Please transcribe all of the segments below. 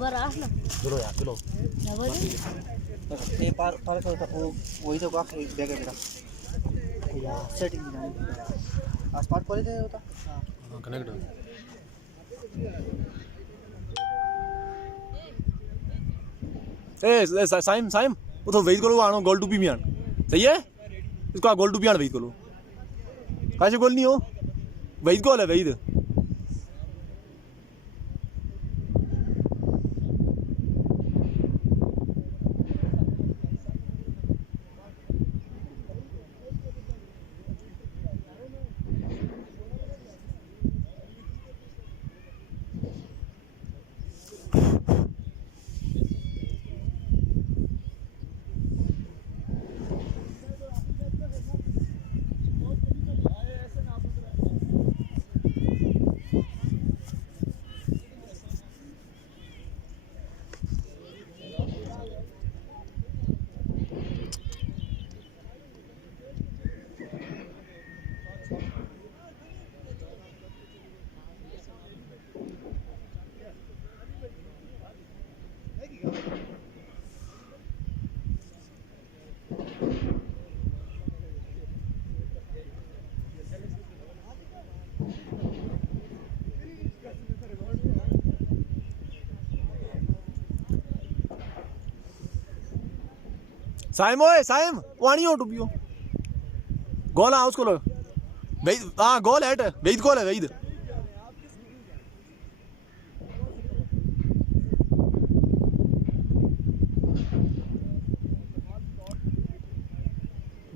खबर आसला चलो यार चलो खबर ये पार कर वो वही तो का बैग है मेरा यार सेटिंग भी जानी आज पार्ट करे थे होता हां कनेक्ट ए साइम साइम वो तो वेट करो आनो गोल टू पी मियान सही है इसको गोल टू पियान वेट करो काश गोल नहीं हो वेट गोल है वेट साइम ओए साइम वाणी हो टू पियो गोल हां उसको लो वेट हां गोल है वेट गोल है वेट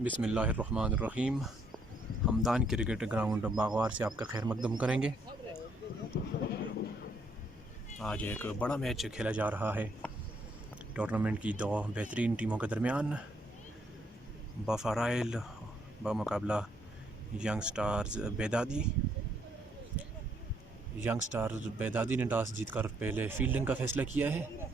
बिस्मिल्लाहिर्रहमानिर्रहीम हमदान क्रिकेट ग्राउंड बागवार से आपका खैर मकदम करेंगे। आज एक बड़ा मैच खेला जा रहा है टूर्नामेंट की दो बेहतरीन टीमों के दरमियान बफराइल बमुकाबला यंग स्टार्स बेदादी। यंग स्टार्स बेदादी ने टॉस जीतकर पहले फील्डिंग का फैसला किया है।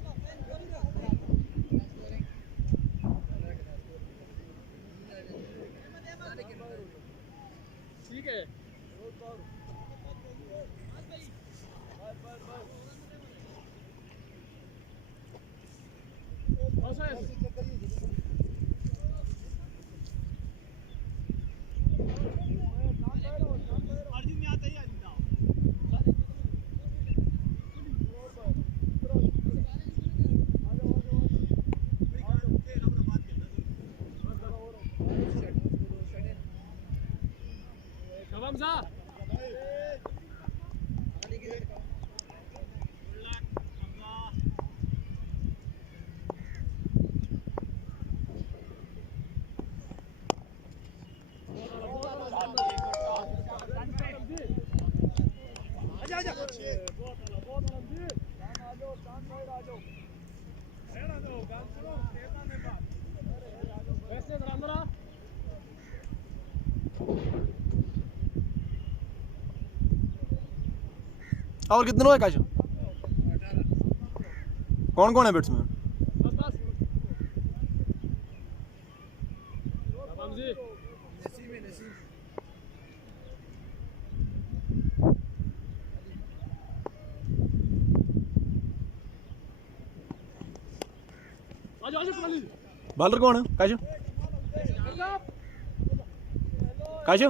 और कितने है काश कौन कौन है बैट्समैन बॉलर कौन है काश काश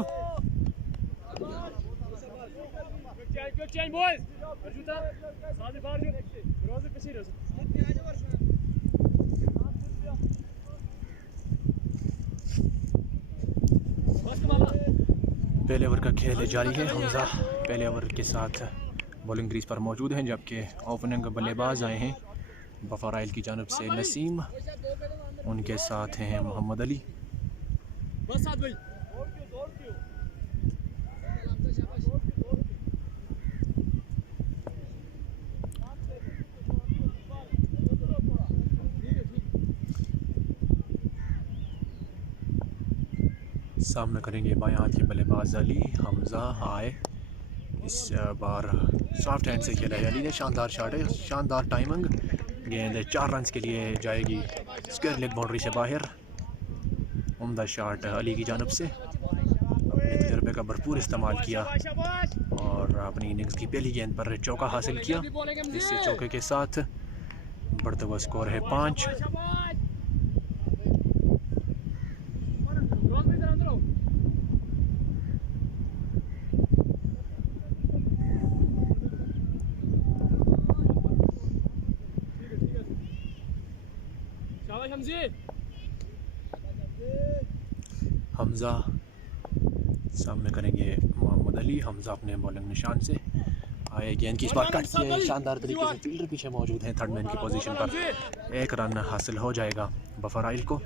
पहले ओवर का खेल जारी है। हमजा पहले ओवर के साथ बॉलिंग क्रीज पर मौजूद हैं जबकि ओपनिंग बल्लेबाज आए हैं बफराइल की जानब से नसीम, उनके साथ हैं मोहम्मद अली। सामना करेंगे बाएं हाथ के बल्लेबाज अली। हमजा आए इस बार सॉफ्ट हैंड से खेला है अली ने। शानदार शॉट है, शानदार टाइमिंग। गेंद 4 रन के लिए जाएगी स्क्वायर लेग बाउंड्री से बाहर। उम्दा शॉट अली की जानब से। अपने तजर्बे का भरपूर इस्तेमाल किया और अपनी इनिंग्स की पहली गेंद पर चौका हासिल किया। इससे चौके के साथ बढ़ता हुआ स्कोर है 5। हमज़ा सामने करेंगे मोहम्मद अली। हमज़ा अपने बॉलिंग निशान से आए, गेंद की इस बार कट किया है शानदार तरीके से। फील्डर पीछे मौजूद हैं थर्ड मैन की पोजीशन पर। एक रन हासिल हो जाएगा बफराइल को।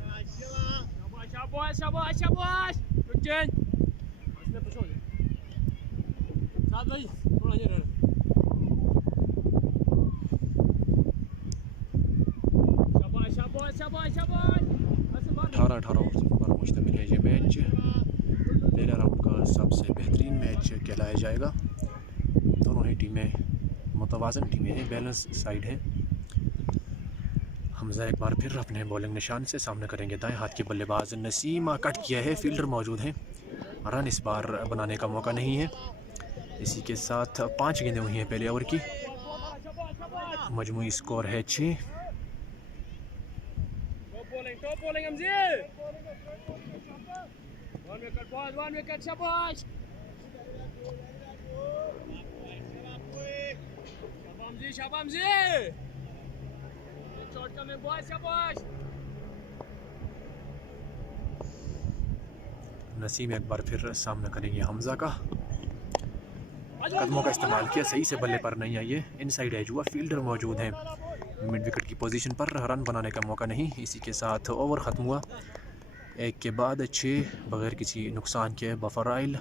अठारह ओवर पर मुश्तमिल है ये मैच। पहला राउंड का सबसे बेहतरीन मैच कहलाया जाएगा। दोनों ही टीमें मुतवाज़न टीमें हैं, बैलेंस साइड है। हमज़ा एक बार फिर अपने बॉलिंग निशान से सामने करेंगे दाएं हाथ के बल्लेबाज नसीम। कट किया है, फील्डर मौजूद हैं। रन इस बार बनाने का मौका नहीं है। इसी के साथ 5 गेंदें हुई हैं पहले ओवर की। मजमूई स्कोर है 6। नसीम एक बार फिर सामना करेंगे हमज़ा का। कदमों का इस्तेमाल किया, सही से बल्ले पर नहीं आई है। इनसाइड एज हुआ, फील्डर मौजूद हैं मिड विकेट की पोजीशन पर। रन बनाने का मौका नहीं। इसी के साथ ओवर ख़त्म हुआ। एक के बाद 6 बगैर किसी नुकसान के बफराइल।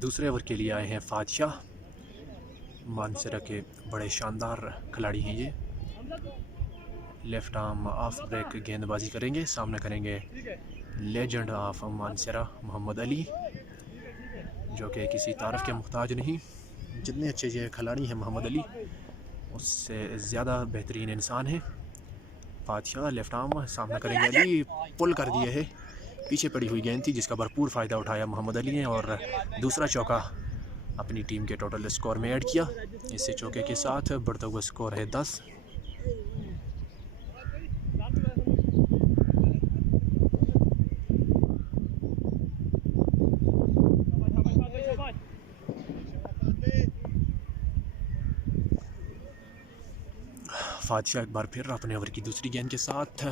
दूसरे ओवर के लिए आए हैं फातशाह। मानसरा के बड़े शानदार खिलाड़ी हैं ये। लेफ्ट आर्म ऑफ ब्रेक गेंदबाजी करेंगे। सामने करेंगे लेजेंड ऑफ मानसरा मोहम्मद अली, जो कि किसी तारीफ के मुहताज नहीं। जितने अच्छे ये खिलाड़ी हैं मोहम्मद अली, उससे ज़्यादा बेहतरीन इंसान है फातशाह। लेफ्ट आर्म सामना करेंगे अली। पुल कर दिए है, पीछे पड़ी हुई गेंद थी जिसका भरपूर फ़ायदा उठाया मोहम्मद अली ने और दूसरा चौका अपनी टीम के टोटल स्कोर में ऐड किया। इससे चौके के साथ बढ़ता हुआ स्कोर है 10। फातशाह एक बार फिर अपने ओवर की दूसरी गेंद के साथ।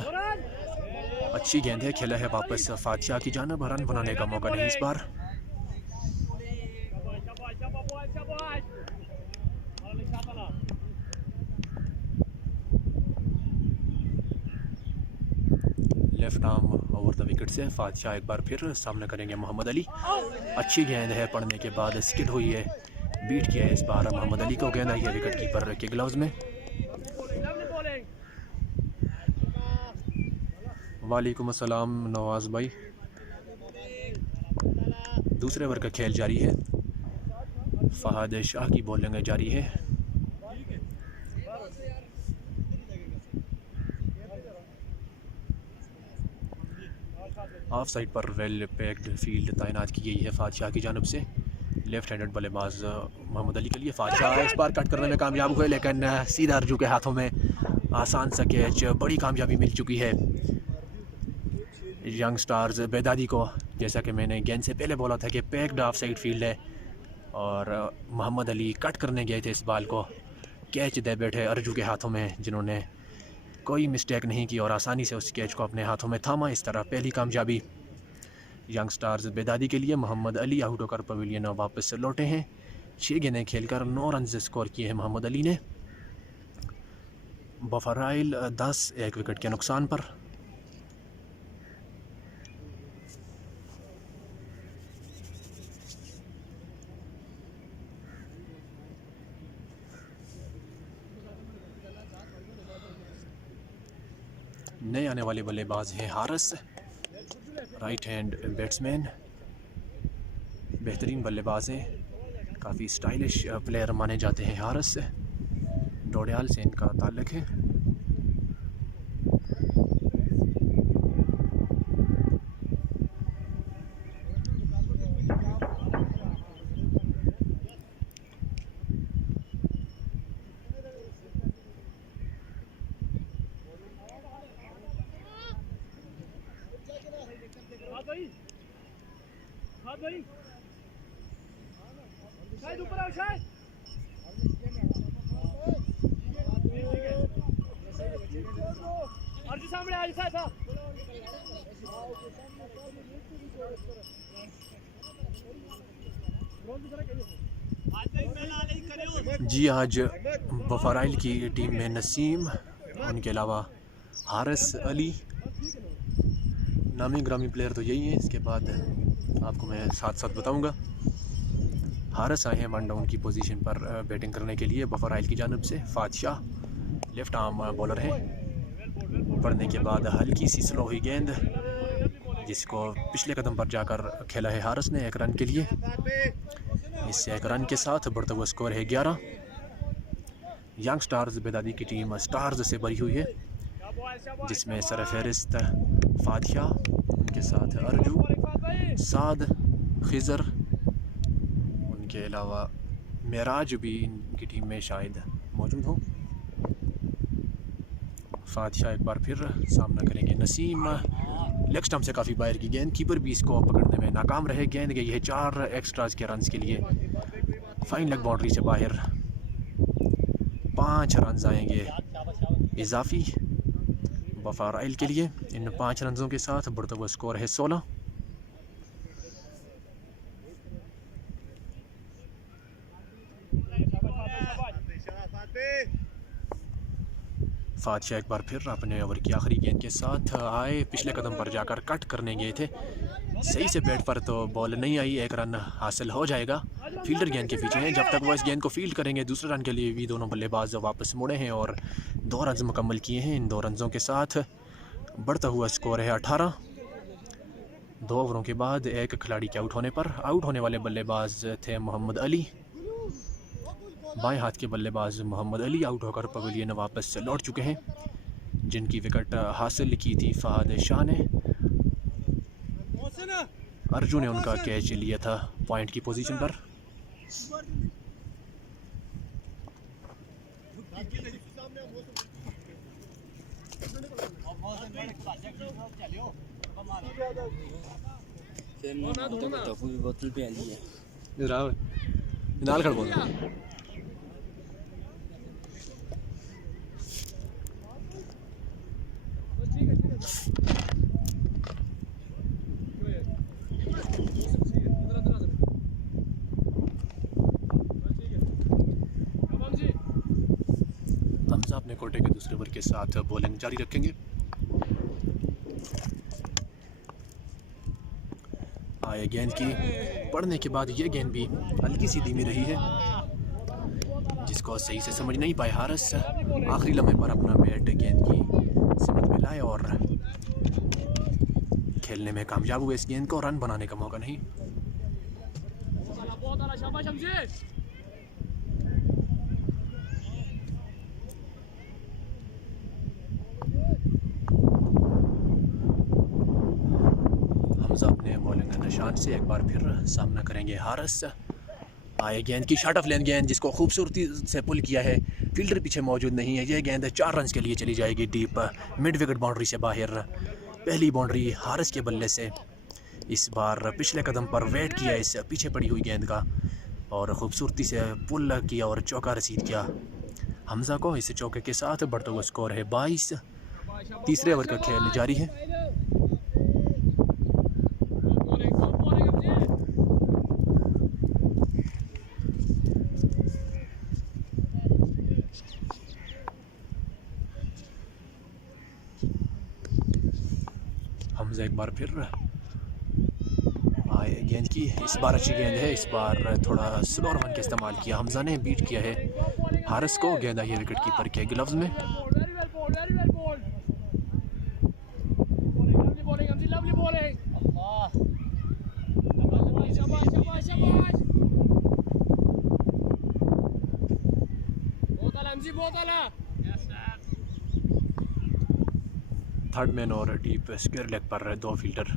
अच्छी गेंद है, खेला है वापस फातशाह की जानिब। रन बनाने का मौका नहीं इस बार। Left arm over the wicket से फातशाह एक बार फिर सामना करेंगे मोहम्मद अली। अच्छी गेंद है, पड़ने के बाद स्किड हुई है, बीट किया है इस बार मोहम्मद अली को। गेंद आई है विकेट कीपर के ग्लव्स में। वालेकुम अस्सलाम नवाज भाई। दूसरे ओवर का खेल जारी है। फहद शाह की बॉलिंग जारी है। ऑफ साइड पर वेल पैक्ड फील्ड तैनात की गई है फातशाह की जानब से। लेफ्ट हैंडेड बल्लेबाज मोहम्मद अली के लिए फातशाह इस बार कट करने में कामयाब हुए, लेकिन सीधा अर्जू के हाथों में आसान सा कैच। बड़ी कामयाबी मिल चुकी है यंग स्टार्स बेदादी को। जैसा कि मैंने गेंद से पहले बोला था कि पैक्ड ऑफ साइड फील्ड है और मोहम्मद अली कट करने गए थे इस बॉल को। कैच दे बैठे अर्जू के हाथों में, जिन्होंने कोई मिस्टेक नहीं की और आसानी से उस कैच को अपने हाथों में थामा। इस तरह पहली कामयाबी यंग स्टार्स बेदादी के लिए। मोहम्मद अली आउट होकर पवेलियन वापस लौटे हैं। 6 गेंदें खेलकर 9 रन स्कोर किए हैं मोहम्मद अली ने। बफराइल 10 एक विकेट के नुकसान पर। नए आने वाले बल्लेबाज हैं हारिस, राइट हैंड बैट्समैन, बेहतरीन बल्लेबाज हैं, काफ़ी स्टाइलिश प्लेयर माने जाते हैं हारिस। डोडियाल से इनका ताल्लुक़ है। जी आज बफराइल की टीम में नसीम, उनके अलावा हारिस अली, नामी ग्रामी प्लेयर तो यही हैं। इसके बाद आपको मैं साथ साथ बताऊंगा। हारिस आए हैं वन डाउन की पोजीशन पर बैटिंग करने के लिए बफराइल की जानब से। फातशाह लेफ्ट आर्म बॉलर हैं। पड़ने के बाद हल्की सी स्लो हुई गेंद, जिसको पिछले कदम पर जाकर खेला है हारिस ने 1 रन के लिए। इससे 1 रन के साथ बढ़ता हुआ स्कोर है 11। यंग स्टार्स बेदादी की टीम स्टार्स से भरी हुई है, जिसमें सरफहरिस्त फातिहा, उनके साथ अर्जू, साद, खिज़र, उनके अलावा मेराज भी इनकी टीम में शायद मौजूद हो। फातिहा एक बार फिर सामना करेंगे नसीम। लेग स्टंप से काफ़ी बाहर की गेंद, कीपर भी इसको पकड़ने में नाकाम रहे। गेंद गई है 4 एक्स्ट्राज के रन्स के लिए, फाइन लेग बाउंड्री से बाहर। 5 रन आएंगे इजाफी बफराइल के लिए। इन 5 रनों के साथ बढ़ता हुआ स्कोर है 16। फातशाह एक बार फिर अपने ओवर की आखिरी गेंद के साथ आए। पिछले कदम पर जाकर कट करने गए थे, सही से बैट पर तो बॉल नहीं आई। 1 रन हासिल हो जाएगा। फील्डर गेंद के पीछे हैं। जब तक वो इस गेंद को फील्ड करेंगे, दूसरे रन के लिए भी दोनों बल्लेबाज वापस मुड़े हैं और 2 रन मुकम्मल किए हैं। इन 2 रनों के साथ बढ़ता हुआ स्कोर है 18। 2 ओवरों के बाद एक खिलाड़ी के आउट होने पर, आउट होने वाले बल्लेबाज थे मोहम्मद अली। बाएं हाथ के बल्लेबाज मोहम्मद अली आउट होकर पवेलियन वापस लौट चुके हैं, जिनकी विकेट हासिल की थी फहद शाह ने। अर्जू ने उनका कैच लिया था पॉइंट की पोजीशन पर। बोतल पे आली है नाल खड़ बोल। हमजा अपने कोटे के दूसरे ओवर के साथ बॉलिंग जारी रखेंगे। आए गेंद की पड़ने के बाद ये गेंद भी हल्की सी धीमी रही है, जिसको सही से समझ नहीं पाए हारिस। आखिरी लम्हे पर अपना बैट गेंद की सिमत में लाए और खेलने में कामयाब हुए। इस गेंद को रन बनाने का मौका नहीं। हमजा अपने बॉलिंग निशान से एक बार फिर सामना करेंगे हारिस। आए गेंद की शॉट ऑफ लेन गेंद, जिसको खूबसूरती से पुल किया है। फील्डर पीछे मौजूद नहीं है। यह गेंद 4 रन के लिए चली जाएगी डीप मिड विकेट बाउंड्री से बाहर। पहली बाउंड्री हारिस के बल्ले से। इस बार पिछले कदम पर वेट किया इस पीछे पड़ी हुई गेंद का और ख़ूबसूरती से पुल किया और चौका रसीद किया हमजा को। इस चौके के साथ बढ़ता हुआ स्कोर है 22। तीसरे ओवर का खेल जारी है। हमजा एक बार फिर आए गेंद की। इस बार अच्छी गेंद है। इस बार थोड़ा स्लो रन का इस्तेमाल किया हमजा ने, बीट किया है हारिस को। गेंद आई है विकेट कीपर के ग्लव्स में। थर्ड मैन और डीप स्क्वायर लेग पर दो फील्डर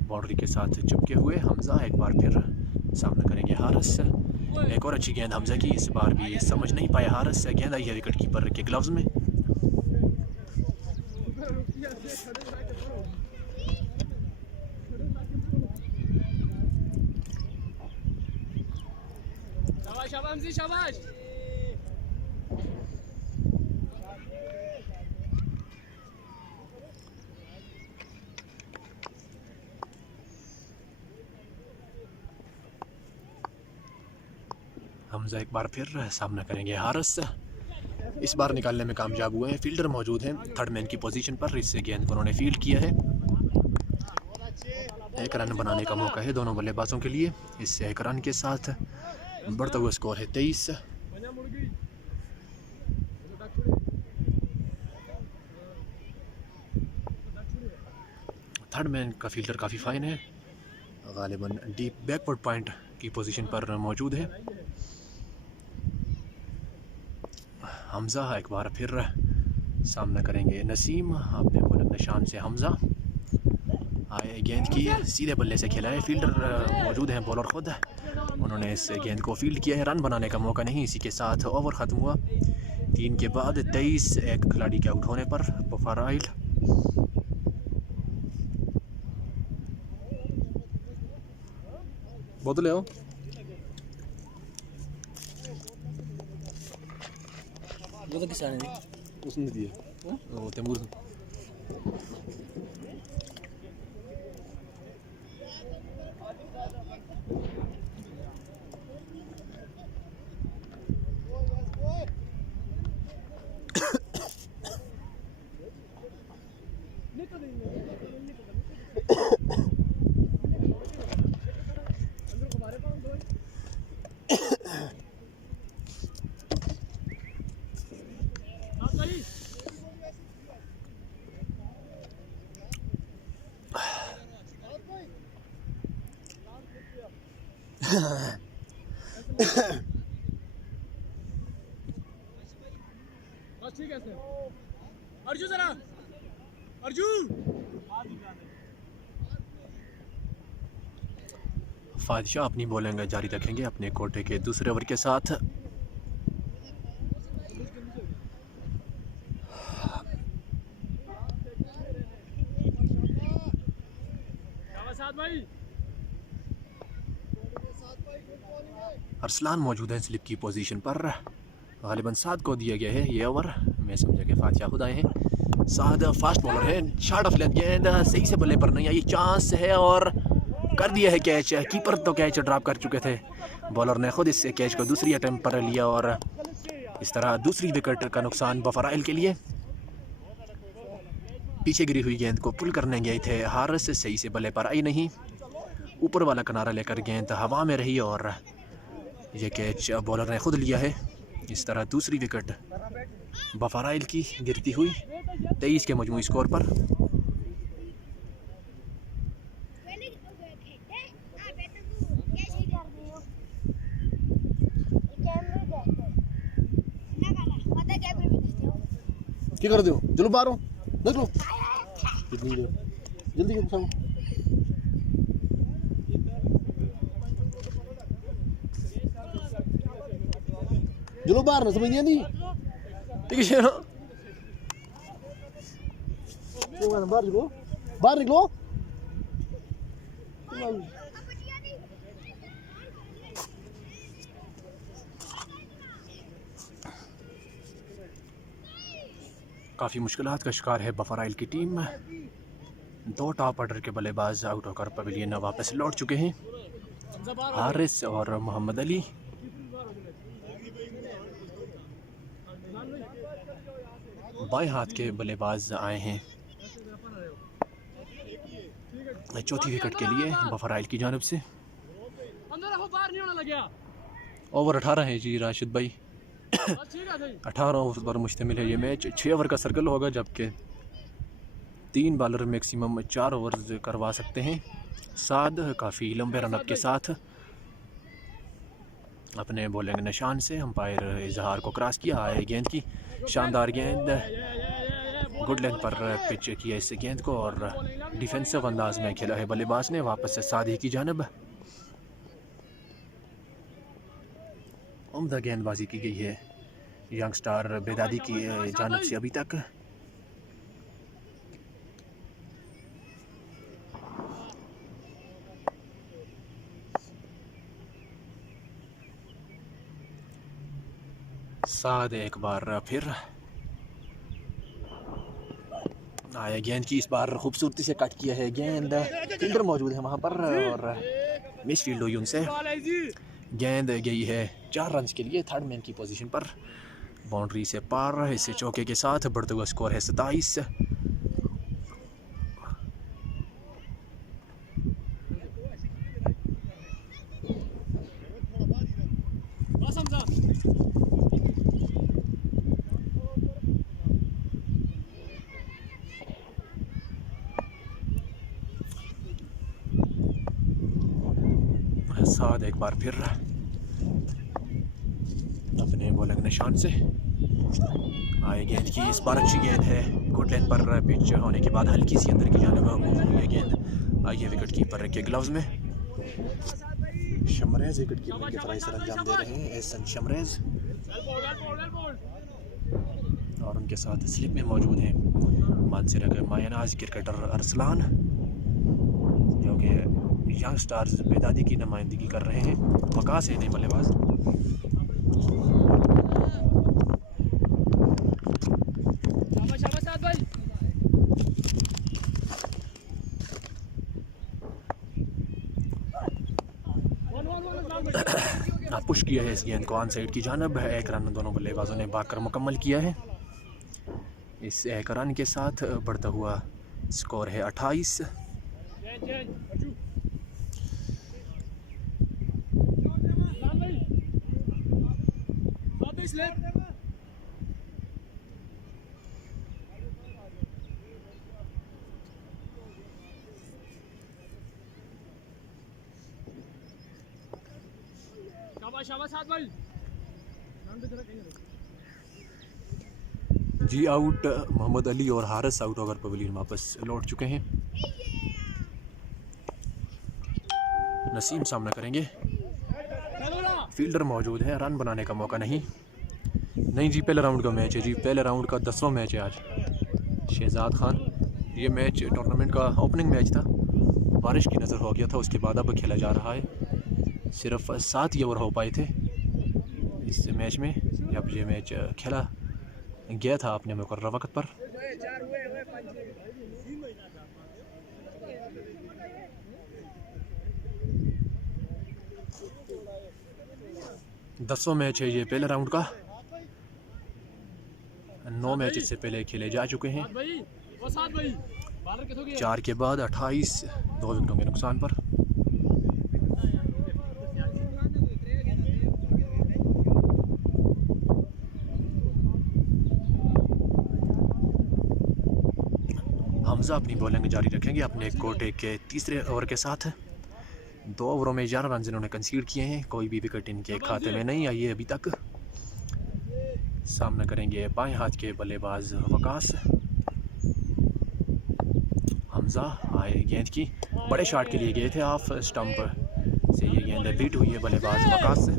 बाउंड्री के साथ चिपके हुए। हमजा एक बार फिर सामना करेंगे हारिस। एक और अच्छी गेंद हमजा की, इस बार भी समझ नहीं पाया हारिस। गेंद आई है विकेट कीपर के ग्लव्स में। शाबाश शाबाश। हमजा एक बार फिर सामना करेंगे हारिस। इस बार निकालने में कामयाब हुए हैं। फील्डर मौजूद हैं थर्ड मैन की पोजीशन पर। इससे गेंद को उन्होंने फील्ड किया है। एक रन बनाने का मौका है दोनों बल्लेबाजों के लिए। इससे एक रन के साथ बढ़ता हुआ स्कोर है 23। थर्ड मैन का फील्डर काफ़ी फाइन है, गालिबन डीप बैकवर्ड पॉइंट की पोजीशन पर मौजूद है। हमजा एक बार फिर सामना करेंगे नसीम। अपने बॉलर निशान से हमजा आए, गेंद की सीधे बल्ले से खेला है। फील्डर मौजूद हैं, बॉलर खुद, उन्होंने इस गेंद को फील्ड किया है। रन बनाने का मौका नहीं। इसी के साथ ओवर ख़त्म हुआ 3 के बाद 23। एक खिलाड़ी के आउट होने पर बफराइल बोतल हो वो तो किसान है उसने दिया वो तैमूर। ठीक है अर्जुन जरा अर्जुन। फादिशाह अपनी बॉलिंग जारी रखेंगे अपने कोटे के दूसरे ओवर के साथ। अरसलान मौजूद है स्लिप की पोजीशन पर। गालिबन साद को दिया गया है ये ओवर। मैं समझा कि फादिशाह खुद आए हैं। साद फास्ट बॉलर है, शॉर्ट ऑफ लेंथ गेंद सही से बल्ले पर नहीं आई। चांस है और कर दिया है कैच। कीपर तो कैच ड्रॉप कर चुके थे, बॉलर ने खुद इस कैच को दूसरी अटेम्प्ट पर लिया और इस तरह दूसरी विकेट का नुकसान बफराइल के लिए। पीछे गिरी हुई गेंद को पुल करने गए थे हारिस, सही से बल्ले पर आई नहीं। ऊपर वाला किनारा लेकर गेंद हवा में रही और ये कैच बॉलर ने खुद लिया है। इस तरह दूसरी विकेट बफराइल की गिरती हुई 23 के मजमूई स्कोर पर। क्या कर दो चलो बाहर हो देख लो जल्दी चलो बाहर ना समझ नहीं ठीक है ना। बाहर निकलो काफ़ी मुश्किलात का शिकार है बफराइल की टीम। 2 टॉप ऑर्डर के बल्लेबाज आउट होकर पवेलियन वापस लौट चुके हैं, हारिस और मोहम्मद अली। बाएं हाथ के बल्लेबाज आए हैं चौथी विकेट के लिए बफराइल की जानिब से। ओवर 18 है जी राशिद भाई। 18 ओवर पर मुश्तमिल है ये मैच। 6 ओवर का सर्कल होगा, जबकि 3 बॉलर मैक्सिमम 4 ओवर करवा सकते हैं। साद काफ़ी लंबे रनअप के साथ अपने बॉलिंग निशान से अंपायर इजहार को क्रॉस किया है गेंद की शानदार गेंद गुड लेंथ पर पिच किया इस गेंद को और डिफेंसिव अंदाज में खेला है बल्लेबाज ने वापस से सादी की जानब उम्दा गेंदबाजी की गई है यंग स्टार बेदादी की जानब से अभी तक साद एक बार फिर आया गेंद की इस बार खूबसूरती से कट किया है गेंद फील्डर मौजूद है वहाँ पर और मिस फील्ड हुई उनसे गेंद गई है 4 रन के लिए थर्ड मैन की पोजीशन पर बाउंड्री से पार इसे चौके के साथ बढ़ते हुआ स्कोर है 27। साद एक बार फिर अपने बॉलिंग निशान से आए गेंद की इस बार अच्छी गेंद है गुड लेंथ पर पिच होने के बाद हल्की सी अंदर की जानिब मूव हुई है गेंद आई है विकेट कीपर के ग्लव्स में शमरेज विकेट कीपर की तरह सर अंजाम दे रहे हैं एहसन शमरेज और उनके साथ स्लिप में मौजूद हैं मानसर मायनाज क्रिकेटर अरसलान जो कि यंग स्टार्स बेदादी की नुमाइंदगी कर रहे हैं वकास है नए बल्लेबाज पुश किया है इस गेंद को ऑन साइड की जानब 1 रन दोनों बल्लेबाजों ने भागकर मुकम्मल किया है इस 1 रन के साथ बढ़ता हुआ स्कोर है 28। जी आउट मोहम्मद अली और हारिस आउट ओवर पवेलियन वापस लौट चुके हैं नसीम सामना करेंगे फील्डर मौजूद है रन बनाने का मौका नहीं जी पहले राउंड का मैच है जी पहले राउंड का 10वां मैच है आज शहजाद खान ये मैच टूर्नामेंट का ओपनिंग मैच था बारिश की नज़र हो गया था उसके बाद अब खेला जा रहा है सिर्फ 7 ही ओवर हो पाए थे इस मैच में जब ये मैच खेला गया था अपने मुकर्रर वक्त पर दसवां मैच है ये पहले राउंड का 9 मैच इससे पहले खेले जा चुके हैं 4 के बाद 28 2 विकेटों के नुकसान पर हमजा अपनी बॉलिंग जारी रखेंगे अपने कोटे के तीसरे ओवर के साथ 2 ओवरों में 11 रन इन्होंने कंसीड किए हैं कोई भी विकेट इनके खाते में नहीं आई है अभी तक सामना करेंगे बाएं हाथ के बल्लेबाज वकास हमजा आए गेंद की बड़े शॉट के लिए गए थे ऑफ स्टंप से ये गेंद बीट हुई है बल्लेबाज वकास से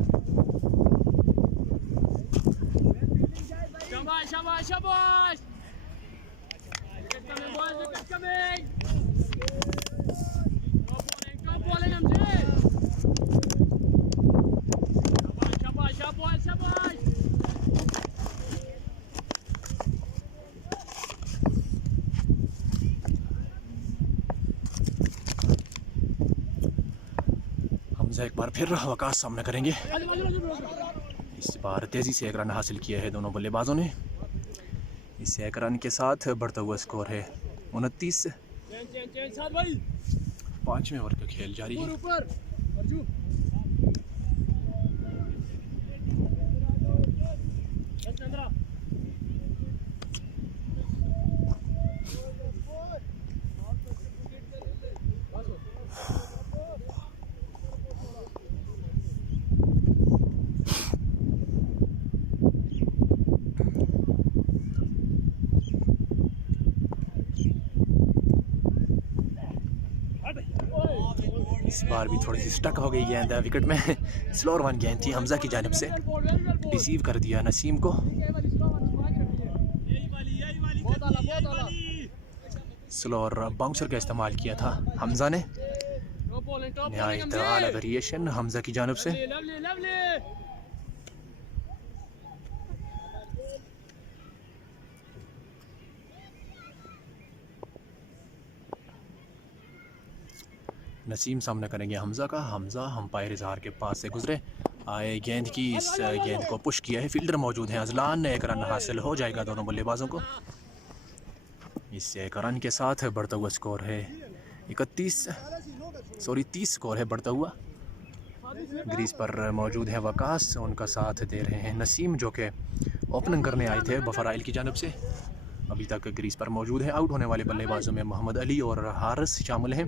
एक बार फिर वकास सामना करेंगे इस बार तेज़ी से 1 रन हासिल किया है दोनों बल्लेबाजों ने इस 1 रन के साथ बढ़ता हुआ स्कोर है 29। 5वें ओवर का खेल जारी है इस बार भी थोड़ी सी स्टक हो गई गेंद विकेट में। स्लोअर वन गेंद थी हमजा की जानिब से, रिसीव कर दिया नसीम को। स्लोअर बाउंसर का इस्तेमाल किया था हमजा ने। नहायत आला वेरिएशन हमजा की जानिब से। नसीम सामना करेंगे हमजा का। हमजा अंपायर इजहार के पास से गुजरे, आए गेंद की, इस गेंद को पुश किया है, फील्डर मौजूद है अजलान। एक रन हासिल हो जाएगा दोनों बल्लेबाजों को। इस एक रन के साथ बढ़ता हुआ स्कोर है 30 स्कोर है बढ़ता हुआ। ग्रीज पर मौजूद है वकास, उनका साथ दे रहे हैं नसीम जो कि ओपनिंग करने आए थे बफराइल की जानिब से। अभी तक ग्रीज पर मौजूद है। आउट होने वाले बल्लेबाजों में मोहम्मद अली और हारिस शामिल हैं।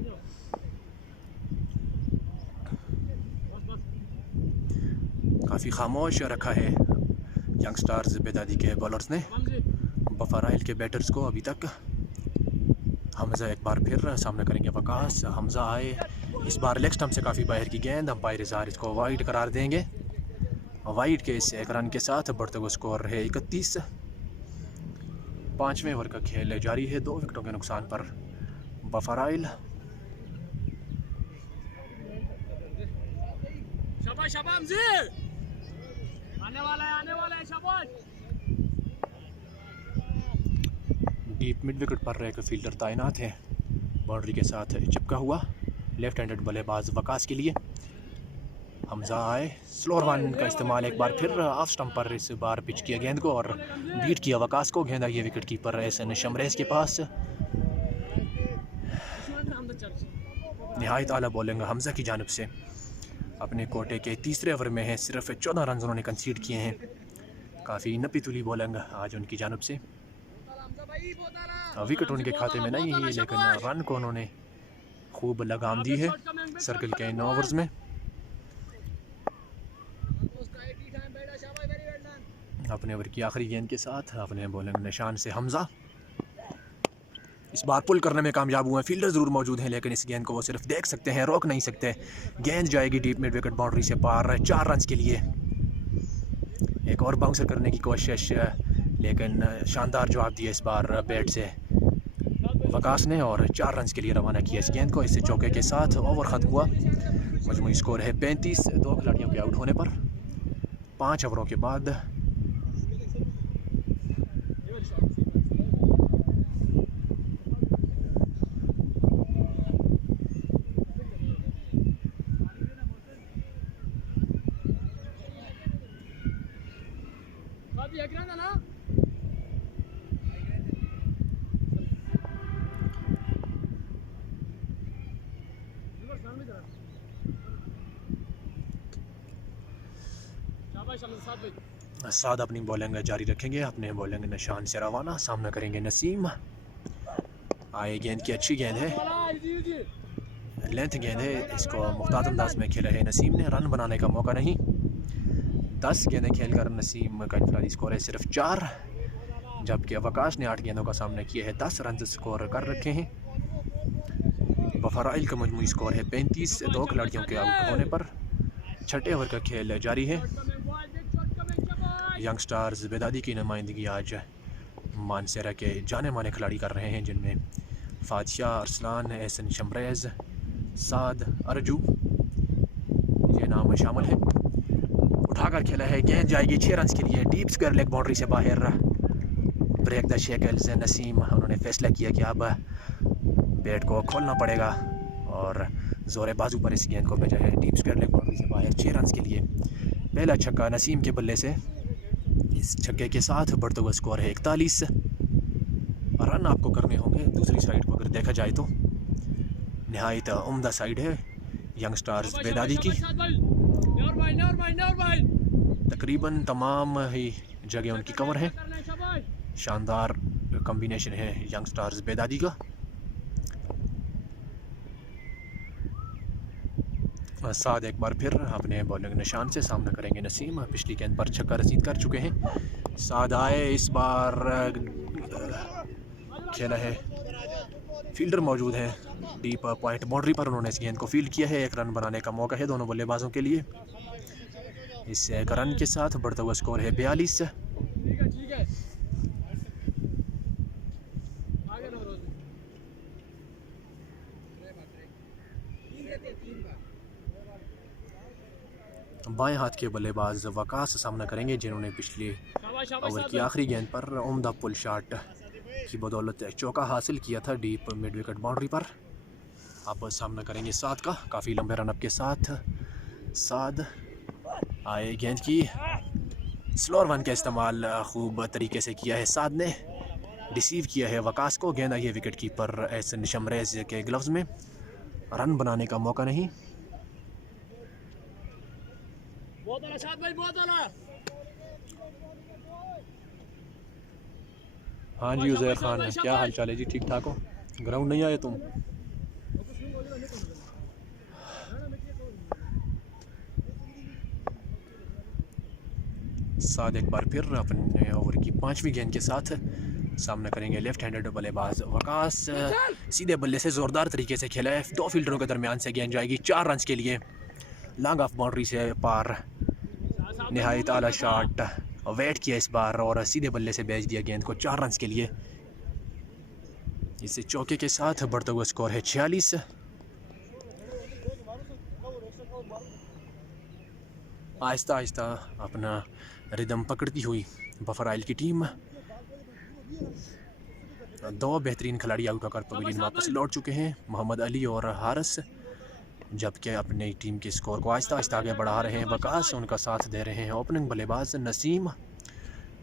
काफ़ी खामोश रखा है यंगस्टार्स बेदादी के बॉलर्स ने बफराइल के बैटर्स को अभी तक। हमजा एक बार फिर सामना करेंगे वकास। हमजा आए, इस बार लेग स्टंप से काफ़ी बाहर की गेंद, अंपायर इजहार इसको वाइड करार देंगे। वाइड के इस एक रन के साथ बढ़ते हुए स्कोर है 31। 5वें ओवर का खेल जारी है 2 विकेटों के नुकसान पर बफराइल। शाबाश शाबाश आने वाला है शाबाश। डीप मिड विकेट पर एक फील्डर तैनात है बाउंड्री के साथ चिपका हुआ, लेफ्ट हैंडेड बल्लेबाज वकास के लिए। हमजा आए, स्लोअर वन का इस्तेमाल एक बार फिर ऑफ स्टंप पर इस बार पिच किया गेंद को और बीट किया वकास को। गेंद आई है विकेट कीपर एहसन शमरेज के पास। नहायत आला बॉलिंग हमजा की जानिब से। अपने कोटे के तीसरे ओवर में है, सिर्फ 14 रन उन्होंने कंसीड किए हैं। काफ़ी नपी तुली बॉलिंग आज उनकी जानिब से। विकेट उनके खाते में नहीं है, लेकिन रन को उन्होंने खूब लगाम दी है सर्कल के 9 ओवर्स में। अपने ओवर की आखिरी गेंद के साथ अपने बॉलिंग निशान से हमजा इस बार पुल करने में कामयाब हुए हैं। फील्डर ज़रूर मौजूद हैं, लेकिन इस गेंद को वो सिर्फ देख सकते हैं, रोक नहीं सकते। गेंद जाएगी डीप मिड विकेट बाउंड्री से पार 4 रन के लिए। एक और बाउंसर करने की कोशिश, लेकिन शानदार जवाब दिया इस बार बैट से वकास ने और 4 रन के लिए रवाना किया इस गेंद को। इससे चौके के साथ ओवर ख़त्म हुआ। मजमूई स्कोर है 35 2 खिलाड़ियों के आउट होने पर 5 ओवरों के बाद। साद अपनी बॉलिंग जारी रखेंगे, अपने बॉलिंग निशान से रवाना। सामना करेंगे नसीम। आए, गेंद की अच्छी गेंद है, लेंथ गेंद है, इसको मुख्तार अंदाज में खेला है नसीम ने। रन बनाने का मौका नहीं। 10 गेंदें खेलकर नसीम का इनफरादी स्कोर है सिर्फ 4, जबकि अवकाश ने 8 गेंदों का सामना किया है, 10 रन स्कोर कर रखे हैं। बफराइल का मजमूई स्कोर है 35 2 खिलाड़ियों के आउट होने पर। 6ठे ओवर का खेल जारी है। यंगस्टार्स बेदादी की नुमाइंदगी आज मानसेरा के जाने माने खिलाड़ी कर रहे हैं, जिनमें फातिहा, अरसलान, एहसन शमरेज, साद, अर्जू ये नाम शामिल हैं। उठाकर खेला है, गेंद जाएगी 6 रन के लिए डीप स्क्वायर लेग बाउंड्री से बाहर। ब्रेक द शेकल्स नसीम, उन्होंने फैसला किया कि अब बैट को खोलना पड़ेगा और जोर बाजू पर इस गेंद को भेजा है डीप स्क्वायर लेग बाउंड्री से बाहर 6 रन के लिए। पहला छक्का नसीम के बल्ले से, इस छक्के के साथ बढ़ता हुआ स्कोर है 41 रन आपको करने होंगे। दूसरी साइड को अगर देखा जाए तो नहायत उम्दा साइड है यंगस्टार्स बेदादी की। तकरीबन तमाम ही जगह उनकी कवर है। शानदार कॉम्बिनेशन है यंगस्टार्स बेदादी का। साद एक बार फिर अपने बॉलिंग निशान से सामना करेंगे नसीम। पिछली गेंद पर छक्का रसीद कर चुके हैं। साद आए, इस बार खेला है, फील्डर मौजूद है डीप पॉइंट बाउंड्री पर उन्होंने इस गेंद को फील्ड किया है। एक रन बनाने का मौका है दोनों बल्लेबाजों के लिए। इस एक रन के साथ बढ़ता हुआ स्कोर है 42। ठीक है आगे लो रोज बाएं हाथ के बल्लेबाज वकास सामना करेंगे, जिन्होंने पिछले शाबाश ओवर की आखिरी गेंद पर उम्दा पुल शॉट की बदौलत चौका हासिल किया था डीप मिड विकेट बाउंड्री पर। अब सामना करेंगे साद का। काफ़ी लंबे रनअप के साथ साद आए। गेंद की स्लोअर वन का इस्तेमाल खूब तरीके से किया है साद ने। रिसीव किया है वकास को। गेंद आई है विकेट कीपर एस निशमरेज के ग्लव्स में। रन बनाने का मौका नहीं। बहुत वाला साथ भाई, बहुत वाला। हाँ जी उजैर खान, क्या हाल चाल है जी? ठीक ठाक हो? ग्राउंड नहीं आए तुम? साद एक बार फिर अपने ओवर की 5वीं गेंद के साथ सामना करेंगे लेफ्ट हैंडेड बल्लेबाज वकास। सीधे बल्ले से ज़ोरदार तरीके से खेला है। 2 फील्डरों के दरमियान से गेंद जाएगी 4 रन के लिए। लॉन्ग ऑफ बाउंड्री से पार, नहायत आला शॉट वेट किया इस बार और सीधे बल्ले से भेज दिया गेंद को 4 रन के लिए। इसे चौके के साथ बढ़ता हुआ स्कोर है 46। आहिस्ता आहिस्ता अपना रिदम पकड़ती हुई बफराइल की टीम। 2 बेहतरीन खिलाड़ी आउट होकर पवेलियन वापस लौट चुके हैं, मोहम्मद अली और हारिस, जबकि अपनी टीम के स्कोर को आहिस्ता आहिस्ता आगे बढ़ा रहे हैं वकास। उनका साथ दे रहे हैं ओपनिंग बल्लेबाज नसीम।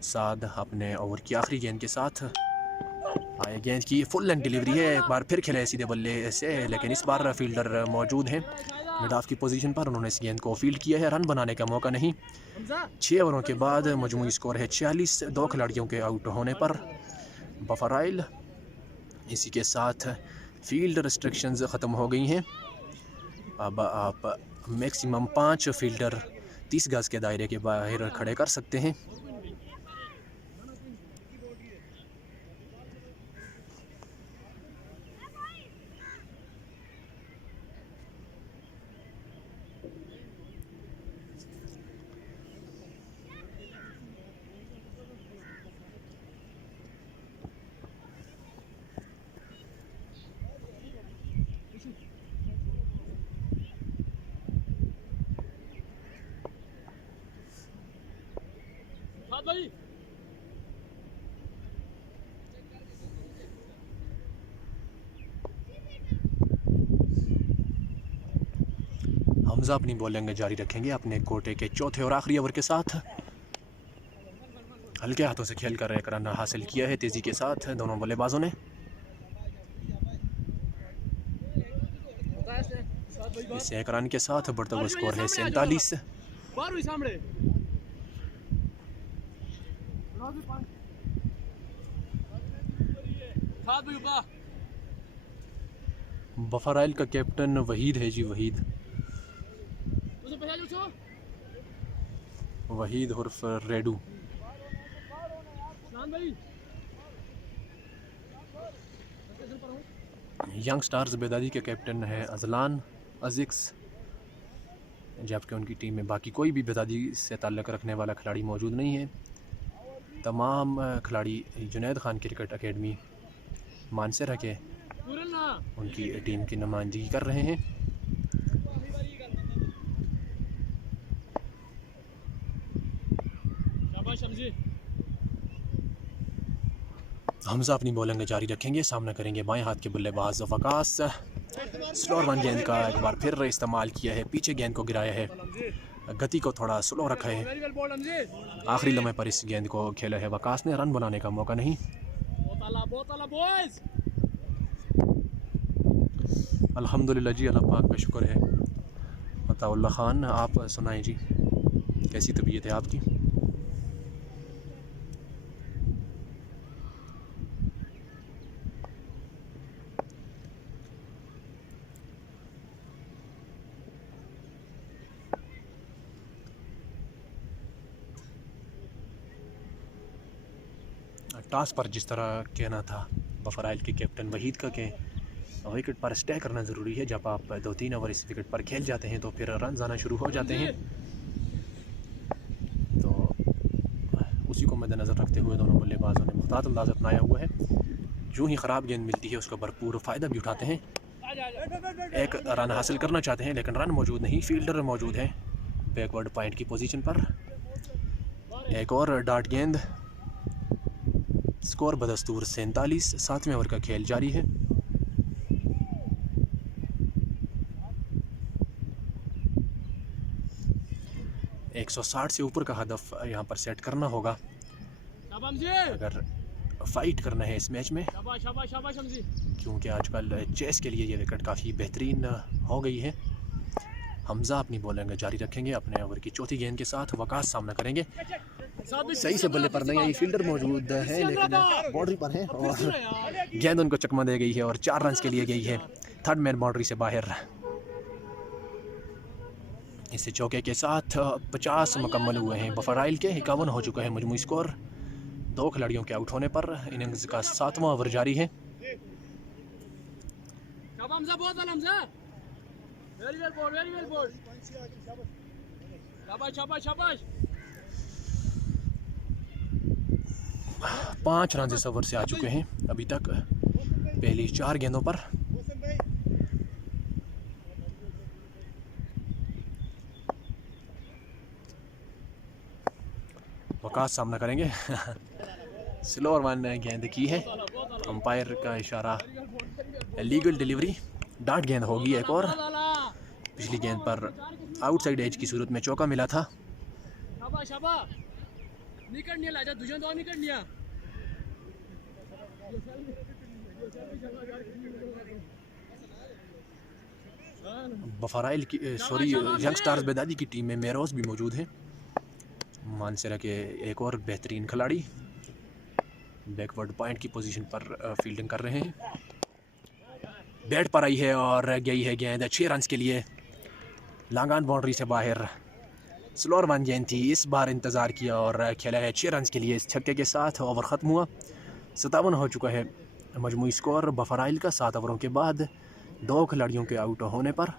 साद अपने ओवर की आखिरी गेंद के साथ आए। गेंद की फुल लेंथ डिलीवरी है। एक बार फिर खेले सीधे बल्ले से, लेकिन इस बार फील्डर मौजूद हैं मिड ऑफ की पोजीशन पर। उन्होंने इस गेंद को फील्ड किया है। रन बनाने का मौका नहीं। 6 ओवरों के बाद मजमूई स्कोर है 46। 2 खिलाड़ियों के आउट होने पर बफराइल। इसी के साथ फील्ड रिस्ट्रिक्शंस ख़त्म हो गई हैं। अब आप मैक्सिमम 5 फील्डर 30 गज के दायरे के बाहर खड़े कर सकते हैं। साथ भाई हमजा अपनी बॉलिंग जारी रखेंगे अपने कोटे के चौथे और आखिरी ओवर के साथ। हल्के हाथों से खेलकर एक रन हासिल किया है तेज़ी के साथ दोनों बल्लेबाजों ने। इस एक रन के साथ बढ़ता हुआ स्कोर है 47। बफराइल का कैप्टन वहीद है जी, वहीद वहीद उर्फ रेडू। यंग स्टार्स बेदादी के कैप्टन है अजलान अजिक्स, जबकि उनकी टीम में बाकी कोई भी बेदादी से ताल्लुक़ रखने वाला खिलाड़ी मौजूद नहीं है। तमाम खिलाड़ी जुनैद खान क्रिकेट एकेडमी मानसरा के उनकी टीम की नुमाइंदगी कर रहे हैं। हमजा अपनी बॉलिंग जारी रखेंगे। सामना करेंगे बाएं हाथ के बल्लेबाज वकास। स्लोअर वन गेंद का एक बार फिर इस्तेमाल किया है। पीछे गेंद को गिराया है, गति को थोड़ा स्लो रखा है। आखिरी लम्हे पर इस गेंद को खेला है वकास ने। रन बनाने का मौका नहीं। अल्हम्दुलिल्लाह जी, अल्लाह पाक का शुक्र है। अताउल्लाह खान, आप सुनाएं जी, कैसी तबीयत है आपकी? टॉस पर जिस तरह कहना था बफराइल के कैप्टन वहीद का कि विकेट पर स्टे करना ज़रूरी है। जब आप 2-3 ओवर इस विकेट पर खेल जाते हैं तो फिर रन आना शुरू हो जाते हैं। तो उसी को मद्देनज़र रखते हुए दोनों बल्लेबाजों ने मुख्तार अंदाज़ अपनाया हुआ है। जो ही ख़राब गेंद मिलती है उसका भरपूर फ़ायदा भी उठाते हैं। एक रन हासिल करना चाहते हैं लेकिन रन मौजूद नहीं, फील्डर मौजूद है बैकवर्ड पॉइंट की पोजीशन पर। एक और डॉट गेंद। स्कोर बदस्तूर 47। 7वें ओवर का खेल जारी है। एक 160 से ऊपर का हदफ यहाँ पर सेट करना होगा अगर फाइट करना है इस मैच में, क्योंकि आजकल चेस के लिए ये विकेट काफ़ी बेहतरीन हो गई है। हमजा अपनी बॉलिंग जारी रखेंगे। अपने ओवर की चौथी गेंद के साथ वकास सामना करेंगे। सही से बल्ले पर नहीं आई, फील्डर मौजूद है लेकिन बाउंड्री पर है और गेंद उनको चकमा दे गई है और 4 रन के लिए गई है। थर्ड मैन बाउंड्री से बाहर। इस चौके के साथ 50 मुकम्मल हुए हैं बफराइल के। 51 हो चुका है मजमूई स्कोर। 2 खिलाड़ियों के आउट होने पर इनिंग्स का 7वां ओवर जारी है। Very well bowled, very well bowled. शाबाश शाबाश शाबाश। 5 रन इस ओवर से आ चुके हैं अभी तक पहली 4 गेंदों पर। वकास सामना करेंगे। स्लोअर वन गेंद की है, अंपायर का इशारा लीगल डिलीवरी। डांट गेंद होगी एक और। पिछली गेंद पर आउटसाइड एज की सूरत में चौका मिला था। शाबाश शाबाश। निकट नहीं लाजा दुजन दो निकट नहीं। बफराइल की सॉरी यंग स्टार्स बेदादी की टीम में मेरोज भी मौजूद है। मानसरा के एक और बेहतरीन खिलाड़ी बैकवर्ड पॉइंट की पोजीशन पर फील्डिंग कर रहे हैं। बैट पर आई है और गई है गेंद 6 रन के लिए लांगान बाउंड्री से बाहर। स्लोअर वन गेंद थी, इस बार इंतज़ार किया और खेला है 6 रन के लिए। इस छक्के के साथ ओवर ख़त्म हुआ। 57 हो चुका है मजमूई स्कोर बफराइल का 7 ओवरों के बाद 2 खिलाड़ियों के आउट होने पर।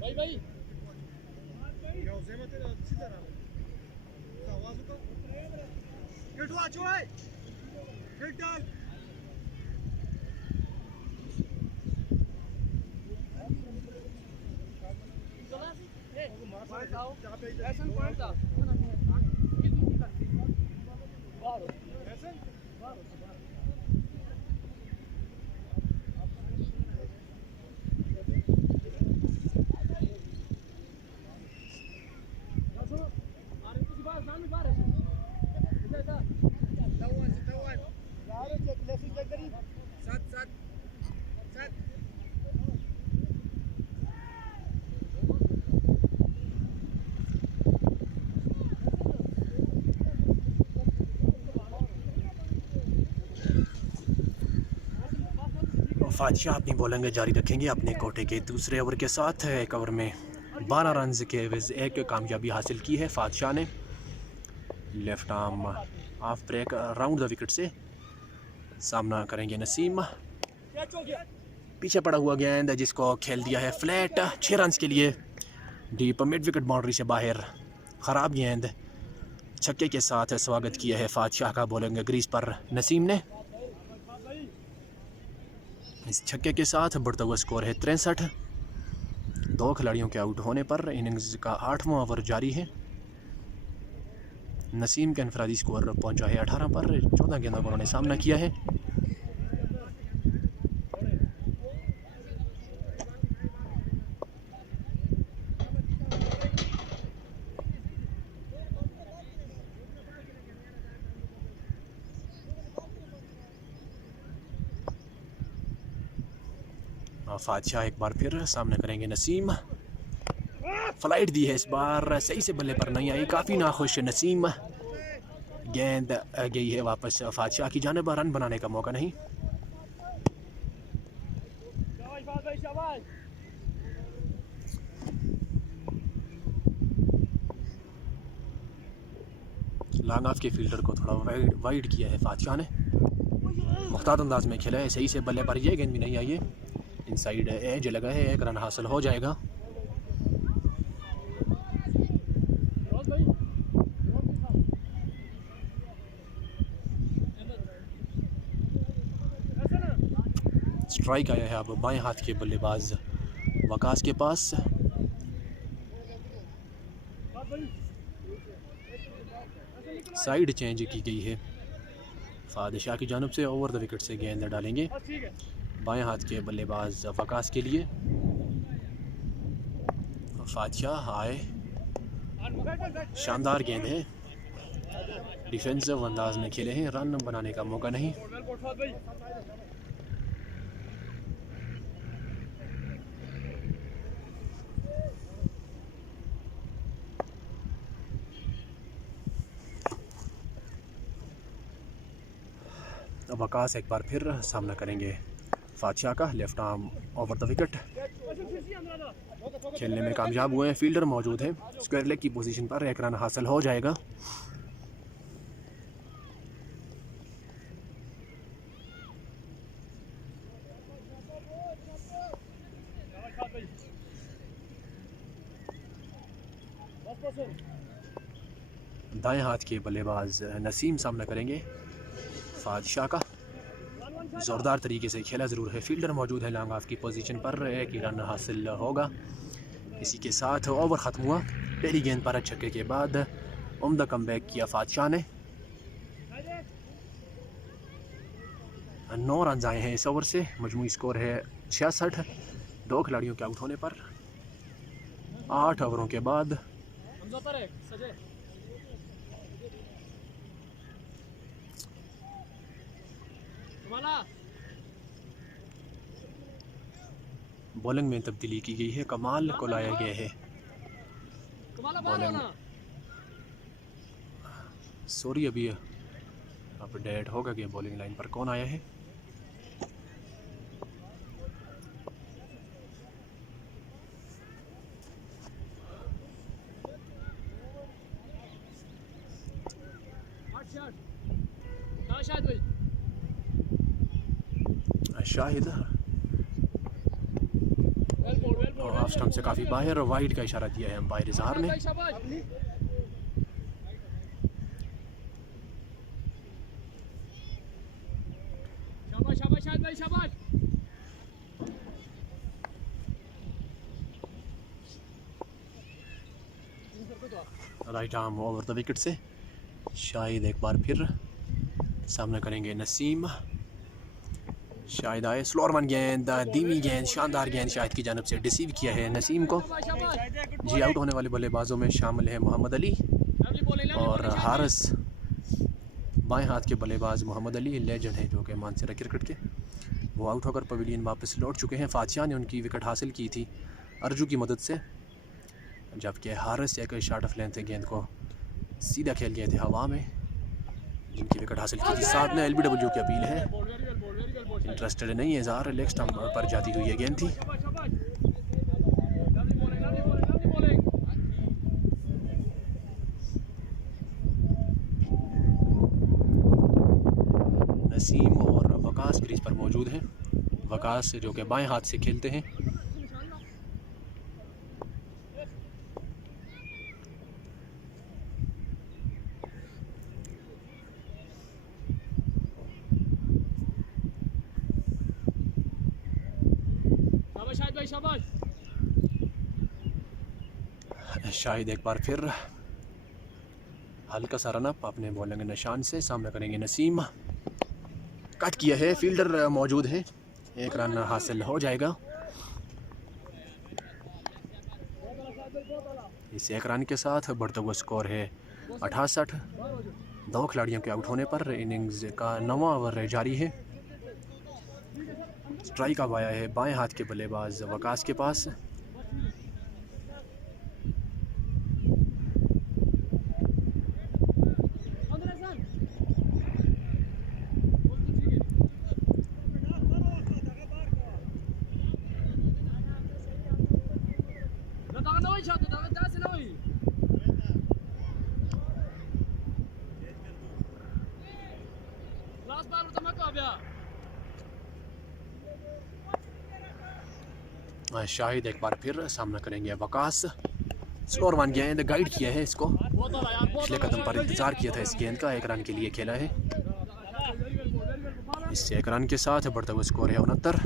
भाई भाई फातशाह अपनी बॉलिंग जारी रखेंगे अपने कोटे के दूसरे ओवर के साथ। एक ओवर में 12 रन के एवज एक कामयाबी हासिल की है फातशाह ने। Left arm off break round the wicket से सामना करेंगे नसीम। पीछे पड़ा हुआ गेंद जिसको खेल दिया है फ्लैट 6 रन के लिए। डीप मिड विकेट बाउंड्री से बाहर ख़राब गेंद छक्के के साथ स्वागत किया है फातशाह का बॉलिंग ग्रीज पर नसीम ने। इस छक्के के साथ बढ़ता हुआ स्कोर है 63। 2 खिलाड़ियों के आउट होने पर इनिंग्स का 8वां ओवर जारी है। नसीम का इनफरादी स्कोर पहुंचा है 18 पर। 14 गेंदों का उन्होंने सामना किया है। फातशाह एक बार फिर सामना करेंगे नसीम। फ्लाइट दी है इस बार, सही से बल्ले पर नहीं आई। काफ़ी नाखुश नसीम। गेंद गई है वापस फातशाह की जानिब। रन बनाने का मौका नहीं। लॉन्ग ऑफ के फील्डर को थोड़ा वाइड किया है फातशाह ने। मुख्तार अंदाज में खेला है, सही से बल्ले पर यह गेंद भी नहीं आई है। इनसाइड एज लगा है, 1 रन हासिल हो जाएगा। स्ट्राइक आया है अब बाएं हाथ के बल्लेबाज वकास के पास। साइड चेंज की गई है फातशाह की जानिब से। ओवर द विकेट से गेंद डालेंगे बाएं हाथ के बल्लेबाज वकास के लिए। फातशाह आए, शानदार गेंद है, डिफेंसिव अंदाज में खेले हैं। रन बनाने का मौका नहीं। वकास एक बार फिर सामना करेंगे फातशाह का। Left arm over the wicket खेलने में कामयाब हुए हैं। फील्डर मौजूद है। स्क्वायर लेग की पोजीशन पर 1 रन हासिल हो जाएगा। दाएं हाथ के बल्लेबाज नसीम सामना करेंगे फातशाह का। ज़ोरदार तरीके से खेला ज़रूर है। फील्डर मौजूद है लॉन्ग ऑफ की पोजीशन पर। 1 रन हासिल होगा। इसी के साथ ओवर ख़त्म हुआ। पहली गेंद पर छक्के के बाद उम्दा कमबैक किया फातशाह ने। 9 रन आए हैं इस ओवर से। मजमूई स्कोर है 66। 2 खिलाड़ियों के आउट होने पर 8 ओवरों के बाद बॉलिंग में तब्दीली की गई है। कमाल को लाया गया है बॉलिंग। सॉरी अभी अपडेट होगा कि बॉलिंग लाइन पर कौन आया है। शाहिद और ऑफ स्टंप से काफ़ी बाहर। वाइड का इशारा दिया है अंपायर इजहार ने। Right arm over the wicket से शाहिद एक बार फिर सामना करेंगे नसीम। शाहिद आए, स्लोअर वन गेंद, धीमी गेंद, शानदार गेंद शाहिद की जानिब से डिसीव किया है नसीम को। जी आउट होने वाले बल्लेबाजों में शामिल है मोहम्मद अली और हारिस। बाएं हाथ के बल्लेबाज मोहम्मद अली लेजेंड हैं जो कि मानसरा क्रिकेट के। वो आउट होकर पवेलियन वापस लौट चुके हैं। फातशाह ने उनकी विकेट हासिल की थी अर्जू की मदद से, जबकि हारिस एक शॉट ऑफ लेंथ गेंद को सीधा खेल गए थे हवा में, जिनकी विकेट हासिल की थी। साथ में LBW की अपील है। इंटरेस्टेड नहीं है ज़ार, लेग स्टंप पर जाती हुई ये गेंद थी। शाबाश शाबाश, lovely bowling lovely bowling lovely bowling. Naseem और वकास क्रीज पर मौजूद हैं। वकास जो कि बाएं हाथ से खेलते हैं। शाबाश शाहिद भाई शाबाश। शाहिद एक बार फिर हल्का सा रनअप अपने बॉलिंग निशान से सामना करेंगे नसीम। कट किया है, फील्डर मौजूद है, एक रन हासिल हो जाएगा। इस एक रन के साथ बढ़ता हुआ स्कोर है 68। दो खिलाड़ियों के आउट होने पर इनिंग्स का 9वां ओवर जारी है। स्ट्राइक अब आया है बाएं हाथ के बल्लेबाज वकास के पास। शाहिद एक बार फिर सामना करेंगे वकास। स्लोअर वन गेंद, गाइड किया है इसको, पिछले कदम पर इंतज़ार किया था इस गेंद का, एक रन के लिए खेला है। इस एक रन के साथ बढ़ता हुआ स्कोर है 69।